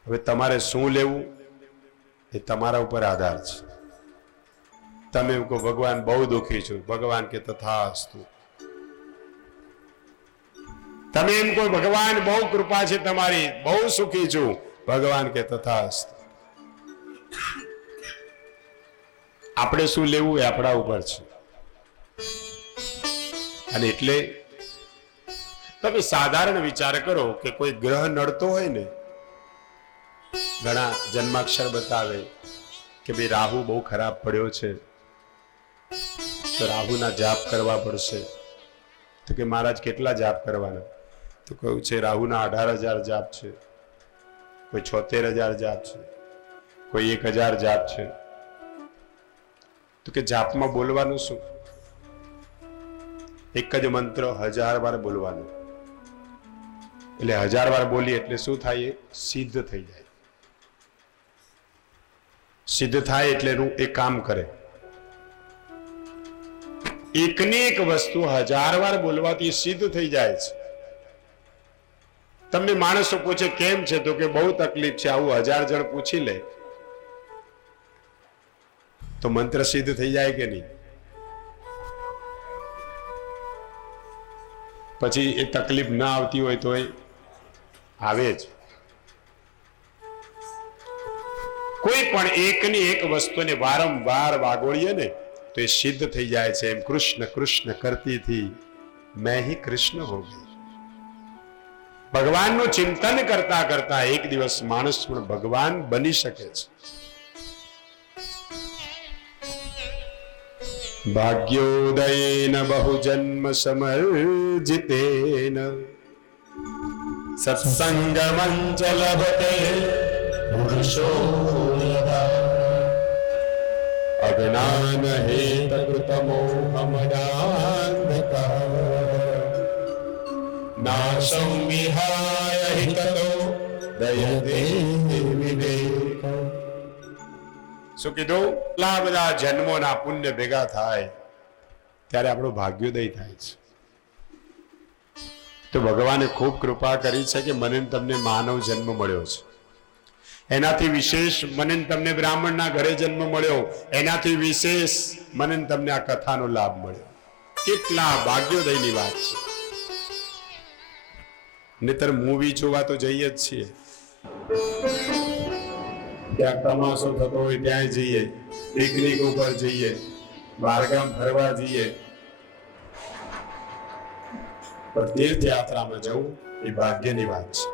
હવે તમારે શું લેવું એ તમારા ઉપર આધાર છે. તમે એમ કહો ભગવાન બહુ દુઃખી છું, ભગવાન કે તથાસ્તુ. તમે એમ કહો ભગવાન બહુ કૃપા છે તમારી, બહુ સુખી છું, ભગવાન કે તથાસ્તુ. આપણે શું લેવું એ આપણા ઉપર છે. અને એટલે તમે સાધારણ વિચાર કરો કે કોઈ ગ્રહ નડતો હોય ને, ઘણા જન્માક્ષર બતાવે કે ભાઈ રાહુ બહુ ખરાબ પડ્યો છે, તો રાહુના જાપ કરવા પડશે. તો કે મહારાજ કેટલા જાપ કરવાના? તો કહ્યું છે રાહુના 18,000 જાપ છે, કોઈ 76,000 જાપ છે, કોઈ 1,000 જાપ છે. તો કે જાપમાં બોલવાનું શું? એક જ મંત્ર 1000 વાર બોલવાનો. એટલે 1000 વાર બોલીએ એટલે શું થાય? સિદ્ધ થઈ જાય. સિદ્ધ થાય એટલે એનું એ કામ કરે. એકની એક વસ્તુ 1000 વાર બોલવાથી સિદ્ધ થઈ જાય છે. તમને માણસો પૂછે કેમ છે, તો કે બહુ તકલીફ છે. આવું 1000 જણ પૂછી લે તો મંત્ર સિદ્ધ થઈ જાય કે નહીં? પછી એ તકલીફ ના આવતી હોય તો આવે જ. કોઈ પણ એકની એક વસ્તુને વારંવાર વાગોળીએ ને તો એ સિદ્ધ થઈ જાય છે. એમ કૃષ્ણ કૃષ્ણ કરતી થી મેં હી કૃષ્ણ હો ગઈ. ભગવાનનું ચિંતન કરતા કરતા એક દિવસ માણસ પણ ભગવાન બની શકે છે. ભાગ્યોદયેન બહુજન્મ સમર્જિતેન સત્સંગમં ચ લભતે પુરુષો યદા અજ્ઞાન હેતકૃતમો અમદાન્ધકાર નાશં વિહાય હિ તતો દયતે વિવેક. શું કીધું? એટલા બધા જન્મોના પુણ્ય ભેગા થાય ત્યારે આપણું ભાગ્યોદય થાય છે. તો ભગવાને ખૂબ કૃપા કરી છે કે મને તમને માનવ જન્મ મળ્યો છે. એનાથી વિશેષ મને તમને બ્રાહ્મણના ઘરે જન્મ મળ્યો. એનાથી વિશેષ મને તમને આ કથાનો લાભ મળ્યો. કેટલા ભાગ્યોદયની વાત છે. નહીતર મૂવી જોવા તો જઈએ જ છીએ, ત્યાં તમાશો થતો હોય ત્યાં જઈએ, પિકનિક ઉપર જઈએ, બહારગામ ફરવા જઈએ. પણ તીર્થયાત્રામાં જવું એ ભાગ્યની વાત છે.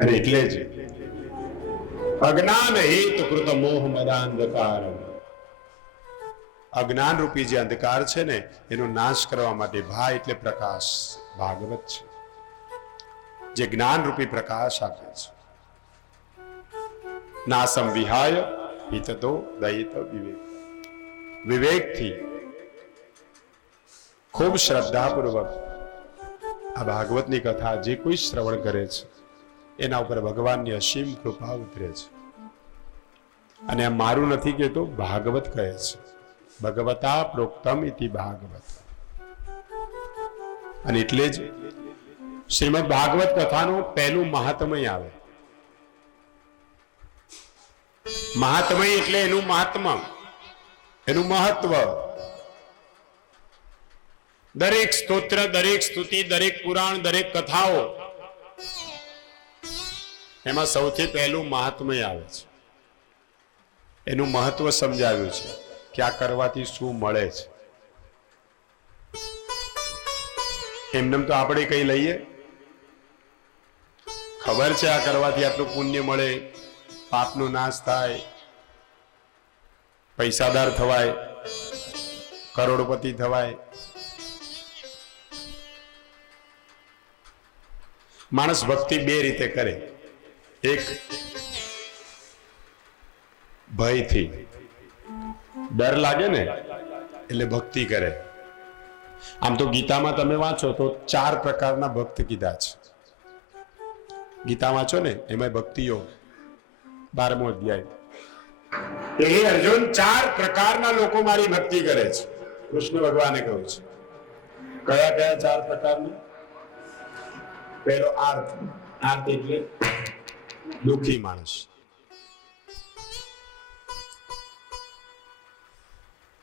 અને એટલે જ અજ્ઞાન હેતુ કૃત મોહ મદાંધકાર, અજ્ઞાન રૂપી જે અંધકાર છે ને એનો નાશ કરવા માટે ભા એટલે પ્રકાશ, ભાગવત છે જે જ્ઞાન રૂપી પ્રકાશ આપે છે. નાસમ વિહાય હિતતો દયિત વિવેક. વિવેકથી ખૂબ શ્રદ્ધાપૂર્વક આ ભાગવતની કથા જે કોઈ શ્રવણ કરે છે એના ઉપર ભગવાનની અસીમ કૃપા ઉતરે છે. અને આ મારું નથી કહેતો, ભાગવત કહે છે. ભગવતા પ્રોક્તમ ઇતિ ભાગવત. અને એટલે જ શ્રીમદ ભાગવત કથાનું પહેલું મહાત્મય આવે. મહાત્મય એટલે એનું મહાત્મા, એનું મહત્વ. દરેક સ્તોત્ર, દરેક સ્તુતિ, દરેક પુરાણ, દરેક કથાઓ એમાં સૌથી પહેલું મહાત્મય આવે છે. એનું મહત્વ સમજાવ્યું છે કે આ કરવાથી શું મળે છે. એમનેમ તો આપણે કઈ લઈએ, ખબર છે આ કરવાથી આટલું પુણ્ય મળે, પાપનો નાશ થાય, પૈસાદાર થવાય, કરોડપતિ થવાય. માણસ ભક્તિ બે રીતે કરે. એક ભયથી, ડર લાગે ને એટલે ભક્તિ કરે. આમ તો ગીતામાં તમે વાંચો તો 4 પ્રકારના ભક્ત કીધા છે. ગીતા વાંચો ને એમાં ભક્તિઓ 12મો અધ્યાય. હે અર્જુન, 4 પ્રકારના લોકો મારી ભક્તિ કરે છે. કૃષ્ણ ભગવાને કહ્યું છે. કયા કયા 4 પ્રકારની? પહેલો આર્ત. આર્ત એટલે દુઃખી માણસ.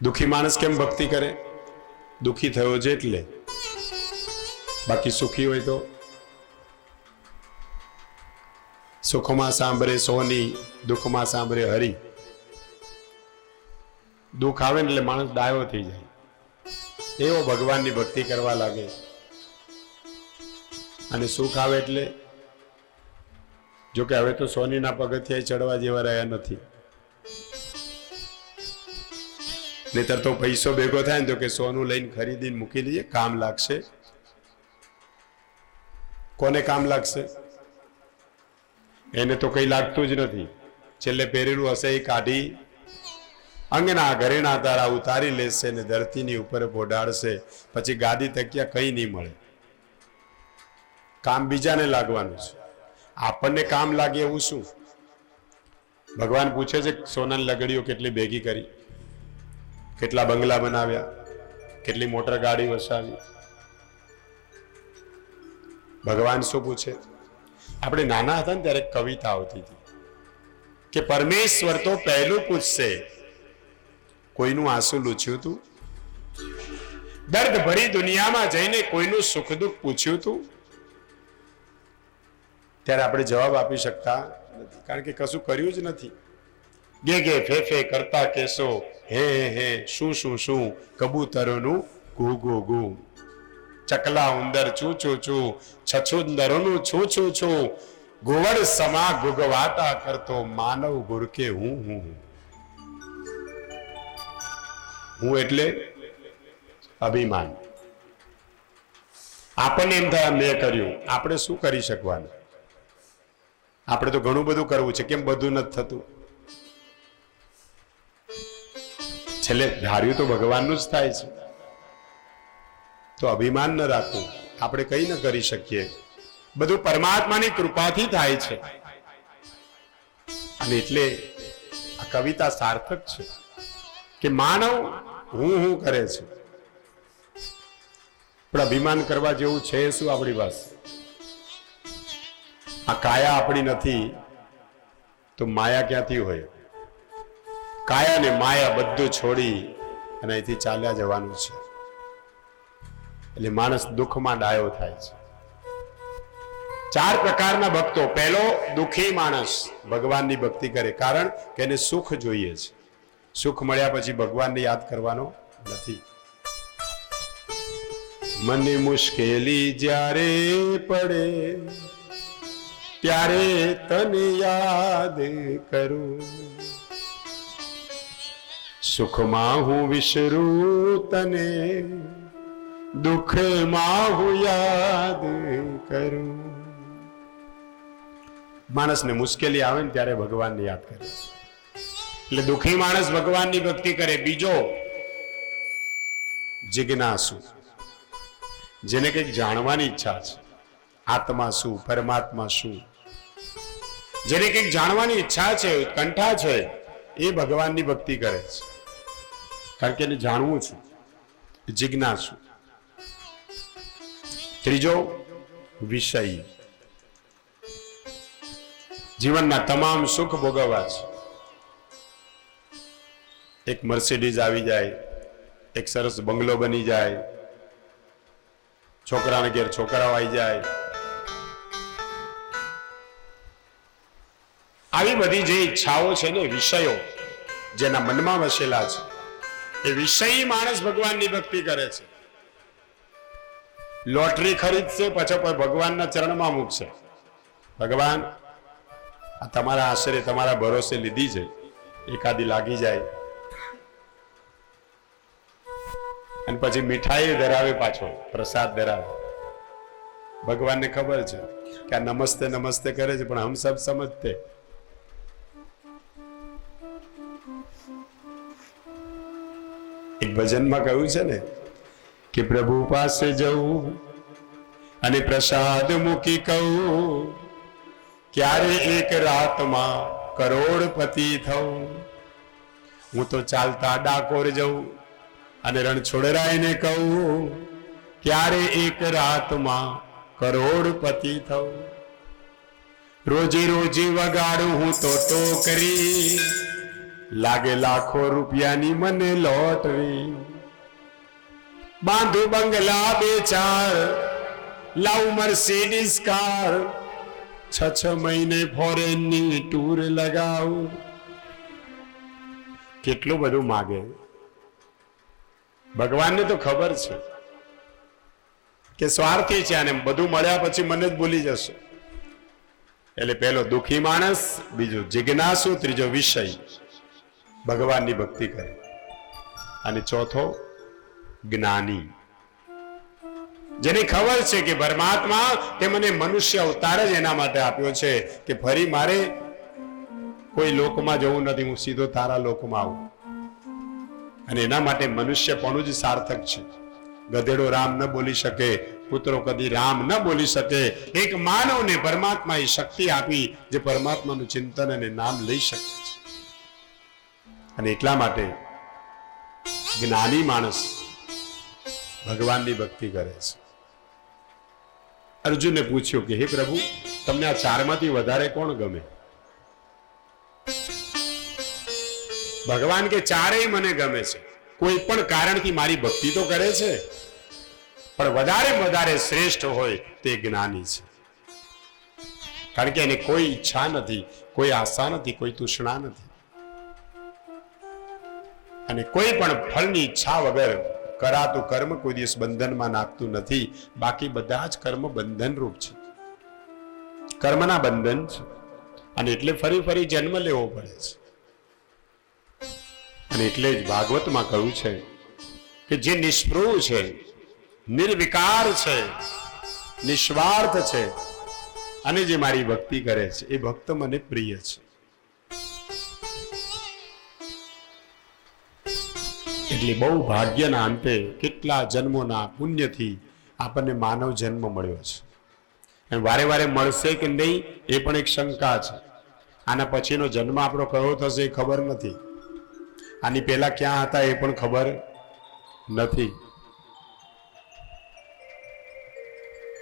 દુઃખી માણસ કેમ ભક્તિ કરે? દુઃખી થયો છે એટલે. બાકી સુખી હોય તો સુખમાં સાંભળે સોની, દુઃખમાં સાંભળે હરી. દુઃખ આવે ને એટલે માણસ ડાયો થઈ જાય, એવો ભગવાનની ભક્તિ કરવા લાગે. અને સુખ આવે એટલે, જો કે હવે તો સોનીના પગથિયે ચડવા જેવા રહ્યા નથી. નહીતર તો પૈસો ભેગો થાય ને તો કે સોનું લઈને ખરીદીને મૂકી દઈએ, કામ લાગશે. કોને કામ લાગશે? એને તો કઈ લાગતું જ નથી. છેલ્લે પહેરેલું હશે એ કાઢી અંગના ઘરેણા તારા ઉતારી લેશે ને ધરતીની ઉપર પોડાડશે. પછી ગાદી તકિયા કઈ નહીં મળે. કામ બીજાને લાગવાનું છે, આપણને કામ લાગે એવું શું? ભગવાન પૂછે છે સોનાની લગડીઓ કેટલી ભેગી કરી, કેટલા બંગલા બનાવ્યા, કેટલી મોટર ગાડી વસાવી. ભગવાન શું પૂછે? આપણે નાના હતા ને ત્યારે કવિતા આવતી હતી કે પરમેશ્વર તો પહેલું પૂછશે, કોઈનું આંસુ લૂછ્યું તું? દર્દ ભરી દુનિયામાં જઈને કોઈનું સુખ દુઃખ પૂછ્યું તું? ત્યારે આપણે જવાબ આપી શકતા નથી, કારણ કે કશું કર્યું જ નથી. ગે ગે ફે ફે કરતા કેસો, હે હે શું શું શું, કબૂતરોનું ગુ ગુ ગુ, ચકલા ઉંદર ચૂ ચૂ ચૂ, છછુંદરોનું છું છું છું, ગોવડ સમા ગુગવાટા કરતો માનવ ગુરકે હું હું. હું એટલે અભિમાન. આપણને એમ થાય મેં કર્યું. આપણે શું કરી શકવાનું? આપણે તો ઘણું બધું કરવું છે, કેમ બધું નથી થતું? છેલ્લે ધાર્યું તો ભગવાનનું જ થાય છે. તો અભિમાન ન રાખવું. આપણે કઈ ન કરી શકીએ, બધું પરમાત્માની કૃપાથી થાય છે. અને એટલે આ કવિતા સાર્થક છે કે માનવ હું કરે છે, પણ અભિમાન કરવા જેવું છે શું આપણી પાસે? આ કાયા આપણી નથી તો માયા ક્યાંથી હોય? કાયા ને માયા બધું છોડી અને અહીંથી ચાલ્યા જવાનું છે. એટલે માણસ દુઃખમાં ડાયો થાય છે. 4 પ્રકારના ભક્તો. પહેલો દુઃખી માણસ ભગવાનની ભક્તિ કરે, કારણ કે એને સુખ જોઈએ છે. સુખ મળ્યા પછી ભગવાનને યાદ કરવાનો નથી. મને મુશ્કેલી જ્યારે પડે ત્યારે તને યાદ કરું, સુખમાં હું વિસરું તને, દુઃખમાં હું યાદ કરું. માણસને મુશ્કેલી આવે ને ત્યારે ભગવાનને યાદ કરે. એટલે દુઃખી માણસ ભગવાનની ભક્તિ કરે. બીજો જિજ્ઞાસુ, જેને કંઈક જાણવાની ઈચ્છા છે. આત્મા શું, પરમાત્મા શું, જેને કંઈક જાણવાની ઈચ્છા છે, ઉત્કંઠા છે, એ ભગવાનની ભક્તિ કરે છે. કારણ કે એને જાણવું છે. જિજ્ઞાસુ. ત્રીજો વિષય, જીવનના તમામ સુખ ભોગવવા છે. એક મર્સિડીઝ આવી જાય, એક સરસ બંગલો બની જાય, છોકરાને ઘેર છોકરાઓ આવી જાય, આવી બધી જે ઈચ્છાઓ છે ને, વિષયો જેના મનમાં વસેલા છે, એ વિષયી માણસ ભગવાનની ભક્તિ કરે છે. લોટરી ખરીદશે, પછી ભગવાનના ચરણમાં મૂકશે. ભગવાન, આ તમારા આશરે, તમારા ભરોસે લીધી છે, એકાદી લાગી જાય. અને પછી મીઠાઈ ધરાવે, પાછો પ્રસાદ ધરાવે. ભગવાનને ખબર છે કે આ નમસ્તે નમસ્તે કરે છે, પણ હમ સબ સમજતે. એક ભજનમાં કહ્યું છે ને કે પ્રભુ પાસે જવું અને પ્રસાદ મૂકી કહું, ક્યારે એક રાતમાં કરોડપતિ થઉં. હું તો ચાલતા ડાકોર જઉં અને રણછોડરાયને કહું ક્યારે એક રાતમાં કરોડપતિ થઉં. રોજે રોજે વગાડું હું તો ટોકરી, લાગે લાખો રૂપિયાની મને લોટરી. બાંધુ બંગલા બે ચાર, લાવું મર્સિડીઝ કાર, 6 મહિને ફોરેનની ટૂર લગાવું. કેટલું બધું માગે. ભગવાનને તો ખબર છે કે સ્વાર્થી છે અને બધું મળ્યા પછી મને જ ભૂલી જશે. એટલે પહેલો દુખી માણસ, બીજો જિજ્ઞાસુ, ત્રીજો વિષય ભગવાનની ભક્તિ કરે, અને ચોથો જ્ઞાની, જેને ખબર છે કે પરમાત્મા તે મને મનુષ્ય અવતાર જ એના માટે આપ્યો છે કે ફરી મારે કોઈ લોકમાં જવું નથી, હું સીધો તારા લોકમાં આવું. અને એના માટે મનુષ્યપણું જ સાર્થક છે. ગધેડો રામ ન બોલી શકે, પુત્રો કદી રામ ન બોલી શકે. એક માનવને પરમાત્માએ શક્તિ આપી જે પરમાત્માનું ચિંતન અને નામ લઈ શકે છે. અને એટલા માટે જ્ઞાની માણસ ભગવાનની ભક્તિ કરે છે. અર્જુને પૂછ્યું કે હે પ્રભુ, તમને આ ચારમાંથી વધારે કોણ ગમે? ભગવાન કે ચારેય મને ગમે છે, કોઈ પણ કારણથી મારી ભક્તિ તો કરે છે, પણ વધારે શ્રેષ્ઠ હોય તે જ્ઞાની છે. કારણ કે એને કોઈ ઈચ્છા નથી, કોઈ આશા નથી, કોઈ તૃષ્ણા નથી, અને કોઈ પણ ફળની ઈચ્છા વગર કરાતું કર્મ કોઈ દિવસ બંધનમાં નાખતું નથી. બાકી બધા જ કર્મ બંધન રૂપ છે, કર્મના બંધન છે. અને એટલે ફરી ફરી જન્મ લેવો પડે છે. અને એટલે જ ભાગવતમાં કહ્યું છે કે જે નિષ્પૃહ છે, નિર્વિકાર છે, નિસ્વાર્થ છે, અને જે મારી ભક્તિ કરે છે એ ભક્ત મને પ્રિય છે. એટલે બહુ ભાગ્યના અંતે કેટલા જન્મોના પુણ્યથી આપણને માનવ જન્મ મળ્યો છે. અને વારે વારે મળશે કે નહીં એ પણ એક શંકા છે. આના પછીનો જન્મ આપણો કયો થશે એ ખબર નથી. આની પહેલા ક્યાં હતા એ પણ ખબર નથી.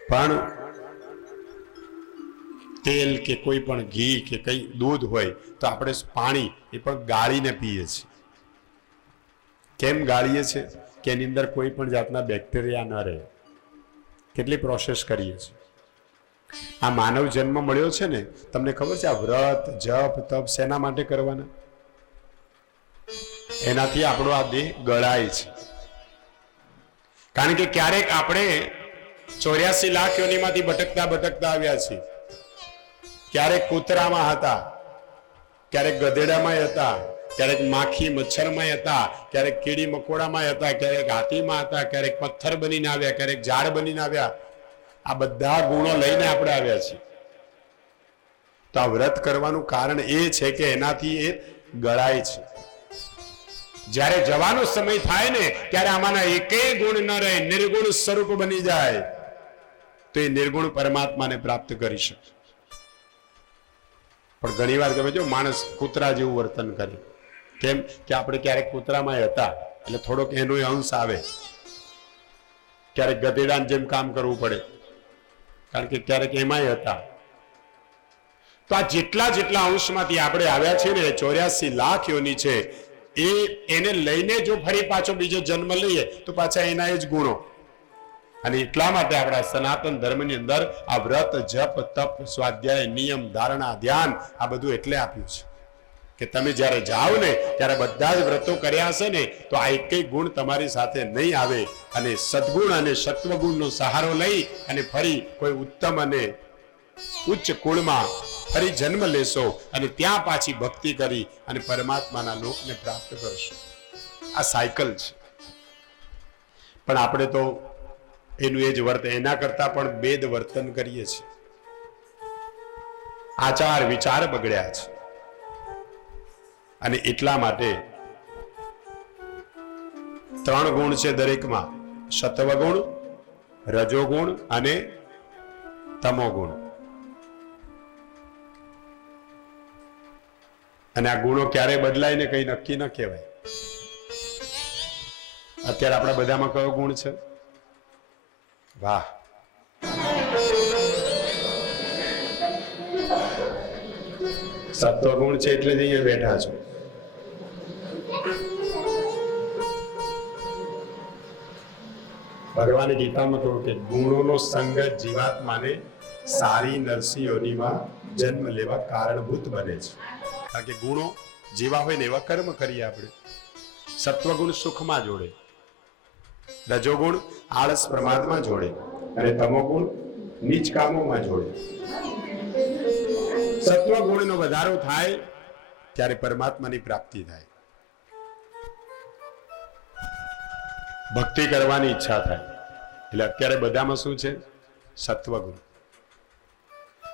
પણ તેલ કે કોઈ પણ ઘી કે કઈ દૂધ હોય તો આપણે પાણી એ પણ ગાળીને પીએ છીએ. કેમ ગાળીએ છીએ? કે એની અંદર કોઈ પણ જાતના બેક્ટેરિયા ન રહે. કેટલી પ્રોસેસ કરીએ છીએ. આ માનવ જન્મ મળ્યો છે ને, તમને ખબર છે આ વ્રત જપ તપ શેના માટે કરવાના? એનાથી આપણો આ દેહ ગળાય છે. કારણ કે ક્યારેક આપણે 84 લાખ યોનિમાંથી ભટકતા ભટકતા આવ્યા છીએ. ક્યારેક કૂતરામાં હતા, ક્યારેક ગધેડામાં હતા, ક્યારેક માખી મચ્છરમાં હતા, ક્યારેક કીડી મકોડામાં હતા, ક્યારેક હાથીમાં હતા, ક્યારેક પથ્થર બનીને આવ્યા, ક્યારેક ઝાડ બનીને આવ્યા. આ બધા ગુણો લઈને આપણે આવ્યા છીએ. તો આ વ્રત કરવાનું કારણ એ છે કે એનાથી એ ગળાય છે. જ્યારે જવાનો સમય થાય ને ત્યારે આમાંના એકેય ગુણ ન રહે, નિર્ગુણ સ્વરૂપ બની જાય, તો એ નિર્ગુણ પરમાત્માને પ્રાપ્ત કરી શકે. પણ ઘણી વાર તમે જો માણસ કૂતરા જેવું વર્તન કરે. કેમ કે આપણે ક્યારેક કૂતરામાં હતા એટલે થોડોક એનો અંશ આવે, ક્યારેક ગધેડાને જેમ કામ કરવું પડે, કારણ કે ક્યારેક એમાંય હતા. તો આ જેટલા જેટલા અંશમાંથી આપણે આવ્યા છે ને, 84 લાખ યોની છે, એને લઈને જો ફરી પાછો બીજો જન્મ લઈએ તો પાછા એના જ ગુણો. અને એટલા માટે આપણા સનાતન ધર્મની અંદર આ વ્રત જપ તપ સ્વાધ્યાય નિયમ ધારણા ધ્યાન આ બધું એટલે આપ્યું છે કે તમે જ્યારે જાઓ ને ત્યારે બધા જ વ્રતો કર્યા હશે ને તો આ એકેય ગુણ તમારી સાથે નહીં આવે, અને સદગુણ અને સત્વગુણનો સહારો લઈ અને ફરી કોઈ ઉત્તમ અને ઉચ્ચ કુળમાં ફરી જન્મ લેશો અને ત્યાં પાછી ભક્તિ કરી અને પરમાત્માના લોકને પ્રાપ્ત કરશો. આ સાયકલ છે. પણ આપણે તો એનું એ જ વર્તન, એના કરતા પણ ભેદ વર્તન કરીએ છીએ. આચાર વિચાર બગડ્યા છે. અને એટલા માટે 3 ગુણ છે દરેકમાં: સત્વગુણ, રજોગુણ અને તમોગુણ. અને આ ગુણો ક્યારે બદલાય ને કઈ નક્કી ન કહેવાય. અત્યારે આપણા બધામાં કયો ગુણ છે? વાહ, સત્વગુણ છે એટલે જ અહીંયા બેઠા છો. ભગવાને ગીતામાં કહ્યું કે ગુણોનો સંગ જીવાત્માને સારી નરસિંહ યોનિમાં જન્મ લેવા કારણભૂત બને છે. કારણ કે ગુણો જેવા હોય ને એવા કર્મ કરીએ આપણે. સત્વગુણ સુખમાં જોડે, રજોગુણ આળસ પ્રમાદમાં જોડે અને તમોગુણ નીચ કામોમાં જોડે. સત્વગુણનો વધારો થાય ત્યારે પરમાત્માની પ્રાપ્તિ થાય, ભક્તિ કરવાની ઈચ્છા થાય. એટલે અત્યારે બધામાં શું છે? સત્વગુણ.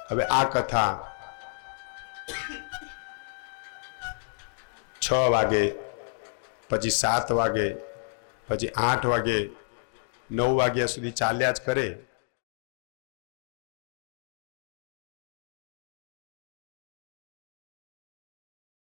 હવે આ કથા 6 વાગે, પછી 7 વાગે, પછી 8 વાગે, 9 વાગ્યા સુધી ચાલ્યા જ કરે.